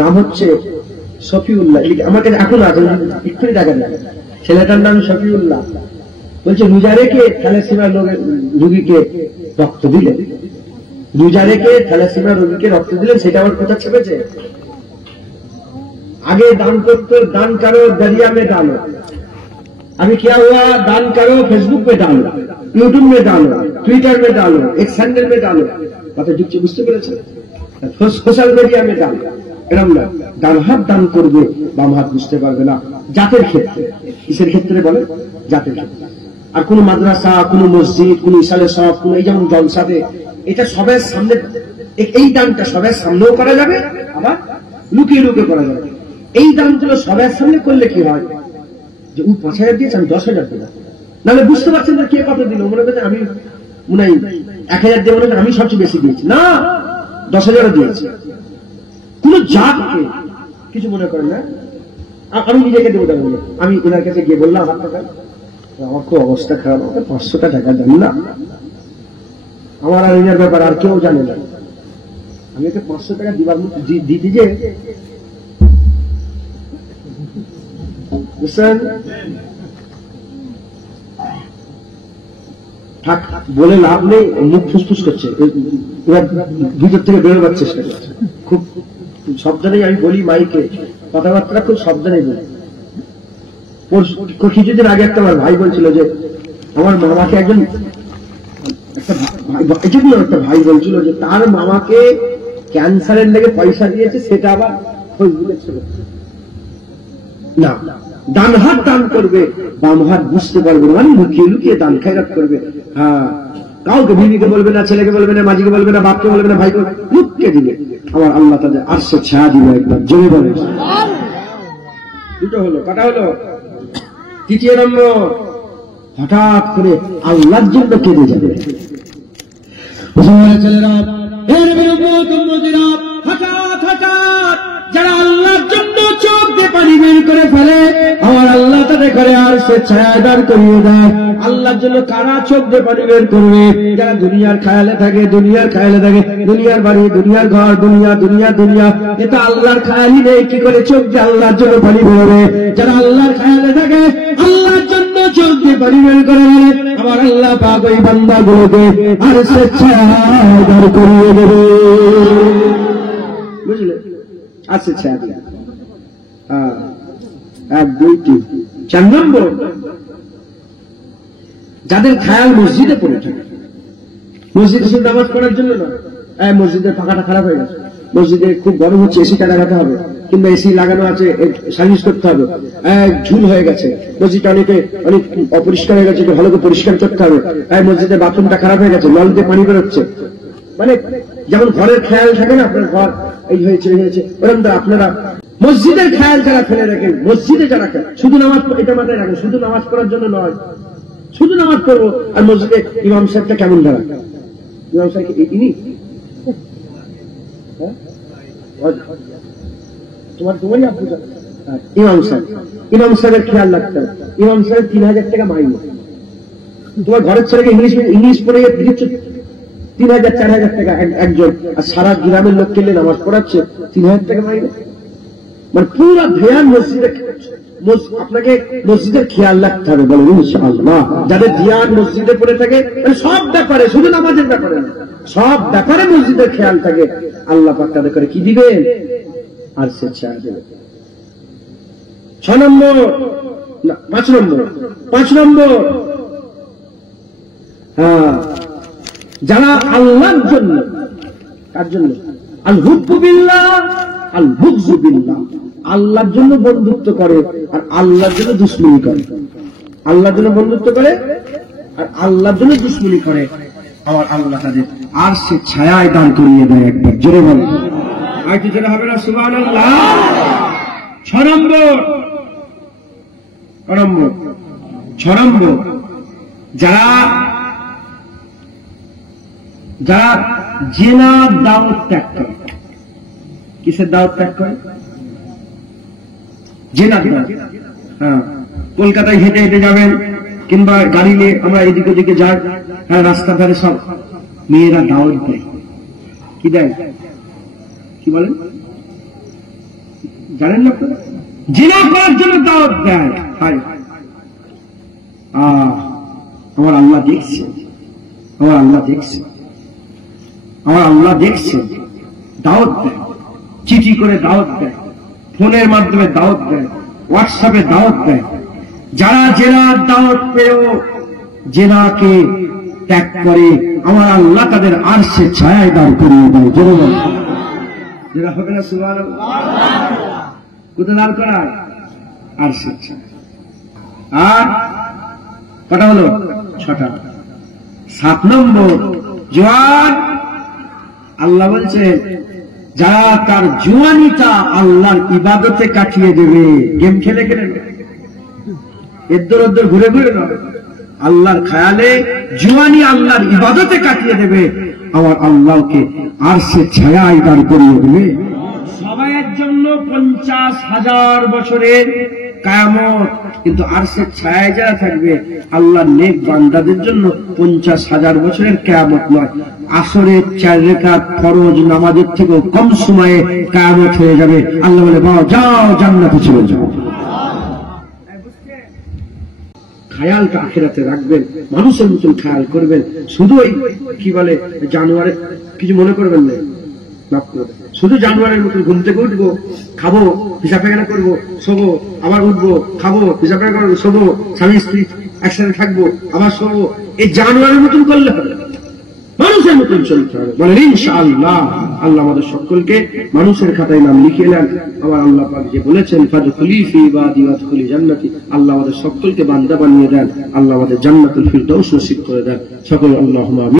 নাম হচ্ছে শফিউল্লাহ, আমার কাছে এখন আছে, এক্ষুনি দেখা যায়। ছেলেটার নাম শফিউল্লাহ। বলছে রোজা রেখে থ্যালাসেমিয়া রোগীকে রক্ত দিলেন, রোজা রেখে থ্যালাসেমিয়া রোগীকে রক্ত দিলেন। সেটা আমার কোথা ছেপেছে? आगे दान करते, दान करो दरिया में डालो। अभी क्या हुआ, दान करो फेसबुक में डालो, यूट्यूब में डालो, ट्विटर में डालो, एक सैंडल में डालो, কথা ঠিক বুঝতে পেরেছেন? সোশ্যাল মিডিয়া মে ডালো। এরকম না, ডান হাত দান করবে, বাম হাত বুঝতে পারবে না। জাতের ক্ষেত্রে, কিসের ক্ষেত্রে বলে? জাতের ক্ষেত্রে। আর কোন মাদ্রাসা, কোন মসজিদ, কোন ইসালে সব, কোন এই যেমন জলসাতে, এটা সবার সামনে, এই দানটা সবার সামনেও করা যাবে, আবার লুকিয়ে লুকিয়ে করা যাবে। এই দানগুলো সবার সামনে করলে কি হয়, যে ও 5,000 দিয়েছে, আমি 10,000 দিলাম, নাহলে বুঝতে পারছেন না কে কত দিল, মনে করছে আমি মনে হয় 1,000 দিয়ে, মনে হয় আমি সবচেয়ে বেশি দিয়েছি। না, 10,000 দিয়েছি। কোন জাতকে কিছু মনে করেন না, আমি নিজেকে দেবো দেবো, আমি ওনার কাছে গিয়ে বললাম, আমার টাকা, আমার খুব অবস্থা খারাপ, আমাকে 500 টাকা দেন না, আমার আর এনার ব্যাপার আর কেউ জানে না, আমি ওকে 500 টাকা দিবার মতো দিতে যে, বুঝছেন? থাক বলে লাভ নেই, মুখ ফুসফুস করছে, ভিতর থেকে বেরোবার চেষ্টা করছে। খুব সাবধানে আমি বলি, মাইকে কথাবার্তা খুব সাবধানে বলি, কিছুদিন আগে একটা আমার ভাই বলছিল যে আমার মামাকে একজন একটা ভাই বলছিল যে তার মামাকে ক্যান্সারের লেগে পয়সা দিয়েছে, সেটা আবার ফেসবুকে ছিল না। ডান হাত দান করবে, বাম হাত বুঝতে পারবে না, মানে লুকিয়ে লুকিয়ে দান খায়রাত করবে। হ্যাঁ, কাউকে বিবিকে বলবে না, ছেলেকে বলবে না, মাঝিকে বলবে না, বাপকে বলবে না, ভাইকে লুককে দিবে। আমার আল্লাহ তাদের আরশে ছায়া দিবে একবার জমে বলে। দুটো হলো, কটা হলো? তৃতীয় নম্বর, হঠাৎ করে আল্লাহর জন্য কেঁদে যাবে। ছেলেরা, হঠাৎ হঠাৎ যারা আল্লাহর জন্য চোখ দিয়ে পানি বের করে ফেলে, আমার আল্লাহ তাদের করে আর সে ছায়া দাঁড় করিয়ে দেয়। আল্লাহর জন্য কারা চোখ দিয়ে পানি বের করবে? যারা দুনিয়ার খেয়ালে থাকে, দুনিয়ার খেয়ালে থাকে, দুনিয়ার বাড়ি, দুনিয়ার ঘর, দুনিয়া দুনিয়া দুনিয়া, এটা আল্লাহর খেয়ালই নেই, কি করে চোখ দিয়ে আল্লাহর জন্য পানি বেরোবে? যারা আল্লাহর খেয়ালে থাকে, আল্লাহর জন্য চোখ দিয়ে পানি বের করে বলে, আমার আল্লাহ পাক ওই বান্দাগুলোকে আর সে ছায়া দাঁড় করিয়ে দেবে। বুঝলে? আছে ছায়া। এক, দুই, তিন, 4 নম্বর, যাদের খেয়াল মসজিদে পড়ে থাকে। মসজিদে শুধু নামাজ পড়ার জন্য না, মসজিদের পাখাটা খারাপ হয়ে গেছে, মসজিদে খুব গরম হচ্ছে, এসিটা লাগাতে হবে, কিংবা এসি লাগানো আছে সার্ভিস করতে হবে, ঝুল হয়ে গেছে, মসজিদটা অনেক অপরিষ্কার হয়ে গেছে, ভালো করে পরিষ্কার করতে হবে, মসজিদের বাথরুমটা খারাপ হয়ে গেছে, নল দিয়ে পানি বেরোচ্ছে। মানে যেমন ঘরের খেয়াল থাকে না, আপনার ঘর এই হয়েছে হয়েছে, ওরকম আপনারা মসজিদের খেয়াল যারা ফেলে রাখেন, মসজিদে যারা শুধু নামাজ, এটা মাথায় রাখেন, শুধু নামাজ পড়ার জন্য নয়, শুধু নামাজ পড়বো। আর মসজিদে ইমাম সাহেবটা কেমন দাঁড়া? ইমাম সাহেব ইনি তোমারই আপু ইমাম সাহেবের খেয়াল রাখতে হবে। ইমাম সাহেব 3000 টাকা মাইনে, তোমার ঘরের ছেলেকে ইংলিশ পড়ে দিচ্ছ 3000 4000 টাকা একজন, আর সারা গ্রামের লোক কেলে নামাজ পড়াচ্ছে 3000 টাকা মাইনে। মানে পুরো ধ্যান মসজিদে, আপনাকে মসজিদের খেয়াল রাখতে হবে, বলেন ইনশাআল্লাহ। যাদের ধ্যান মসজিদে পড়ে থাকে, মানে সব ব্যাপারে, শুধু নামাজের ব্যাপারে না, সব ব্যাপারে মসজিদের খেয়াল থাকে, আল্লাহ পাক তাদের করে কি দিবেন? আর সে ছায়া দেবে। 6 নম্বর, 5 নম্বর, হ্যাঁ, যারা আল্লাহর জন্য, কার জন্য? আল হুব্বু বিল্লাহ আল বুগযু বিল্লাহ, আল্লাহর জন্য বন্ধুত্ব করে আর আল্লাহর জন্য দুশমনি করে। আল্লাহর জন্য বন্ধুত্ব করে আর আল্লাহর জন্য দুশমনি করে, আমার আল্লাহ তাদের আর সে ছায়ায় দান করিয়ে দেয়। একবার জোরে বল, আর কি জোরে হবে না? সুবহানাল্লাহ। 6 নম্বর, যারা জেনার দাওয়াত ত্যাগ করে। কিসের দাওয়াত ত্যাগ করে? জেনার দাওয়াত। হ্যাঁ, কলকাতায় হেঁটে হেঁটে যাবেন, কিংবা গাড়ি নিয়ে আমরা এদিকে ওদিকে যাই, হ্যাঁ, রাস্তা ধারে সব মেয়েরা দাওয়াত দেয়। কি দেয়? কি বলেন জানেন না? জিনা করার জন্য দাওয়াত দেয়। আমার আল্লাহ দেখছে, আমার আল্লাহ দেখছে, আমার আল্লাহ দেখছে। দাওয়াত দেয়, চিঠি করে দাওয়াত দেয়, ফোনের মাধ্যমে দাওয়াত দেয়, হোয়াটসঅ্যাপে দাওয়াত দেয়। যারা জেনার দাওয়াত পেয়েও জেনাকে ত্যাগ করে, আমার আল্লাহ তাদের আরশে ছায়ায় দাঁড় করিয়ে দেয়। জোরে বল, যেটা হবে না? সুবহানাল্লাহ। কোথায় দাঁড় করায়? আরশে ছায়া। আর কটা হলো? 6টা। 7 নম্বর, জওয়ান। আল্লাহ বলছে যারা তার জওয়ানিটা আল্লাহর ইবাদতে কাটিয়ে দেবে, গেম খেলে খেলে, এদ্দর ওদ্দর ঘুরে ঘুরে নয়, আল্লাহর খেয়ালে জওয়ানি আল্লাহর ইবাদতে কাটিয়ে দেবে, আমার আল্লাহকে আর সে ছায়ায় দাঁড় করিয়ে দেবে। সবাইয়ের জন্য 50,000 বছরের কিয়ামত, কিন্তু আরশের ছায়ায় যারা থাকবে আল্লাহর নেক বান্দাদের জন্য 50,000 বছরের কিয়ামত নয়, আসরের 4 রাকাত ফরজ নামাজের থেকেও কম সময়ে কিয়ামত হয়ে যাবে। আল্লাহ বলে, বাবা যাও জান্নাতে চলে যাও। খেয়ালটা আখিরাতে রাখবেন, মানুষের মতন খেয়াল করবেন, শুধু ওই কি বলে জানোয়ারের কিছু মনে করবেন না। শুধু জানোয়ারের মতো ঘুম থেকে উঠবো, খাবো, হিসাব পায়খানা করবো, শোবো, আবার উঠবো, খাবো, হিসাব পায়খানা করবো, শোবো, স্বামী স্ত্রী একসাথে থাকবো, আবার শোবো, এই জানোয়ারের মতন করলে হবে, মানুষের মতন চলতে হবে। বলেন ইনশাআল্লাহ। আল্লাহ আমাদের সকলকে মানুষের খাতায় নাম লিখিয়ে নেন। আমার আল্লাহ পাক যে বলেছেন ফাদখুলি ফি ইবাদি ওয়াদখুলি জান্নাতি, আল্লাহ আমাদের সকলকে বান্দা বানিয়ে দেন। আল্লাহ আমাদের জান্নাতুল ফিরদাউস নসিব করে দেন। সকলে আল্লাহুম্মা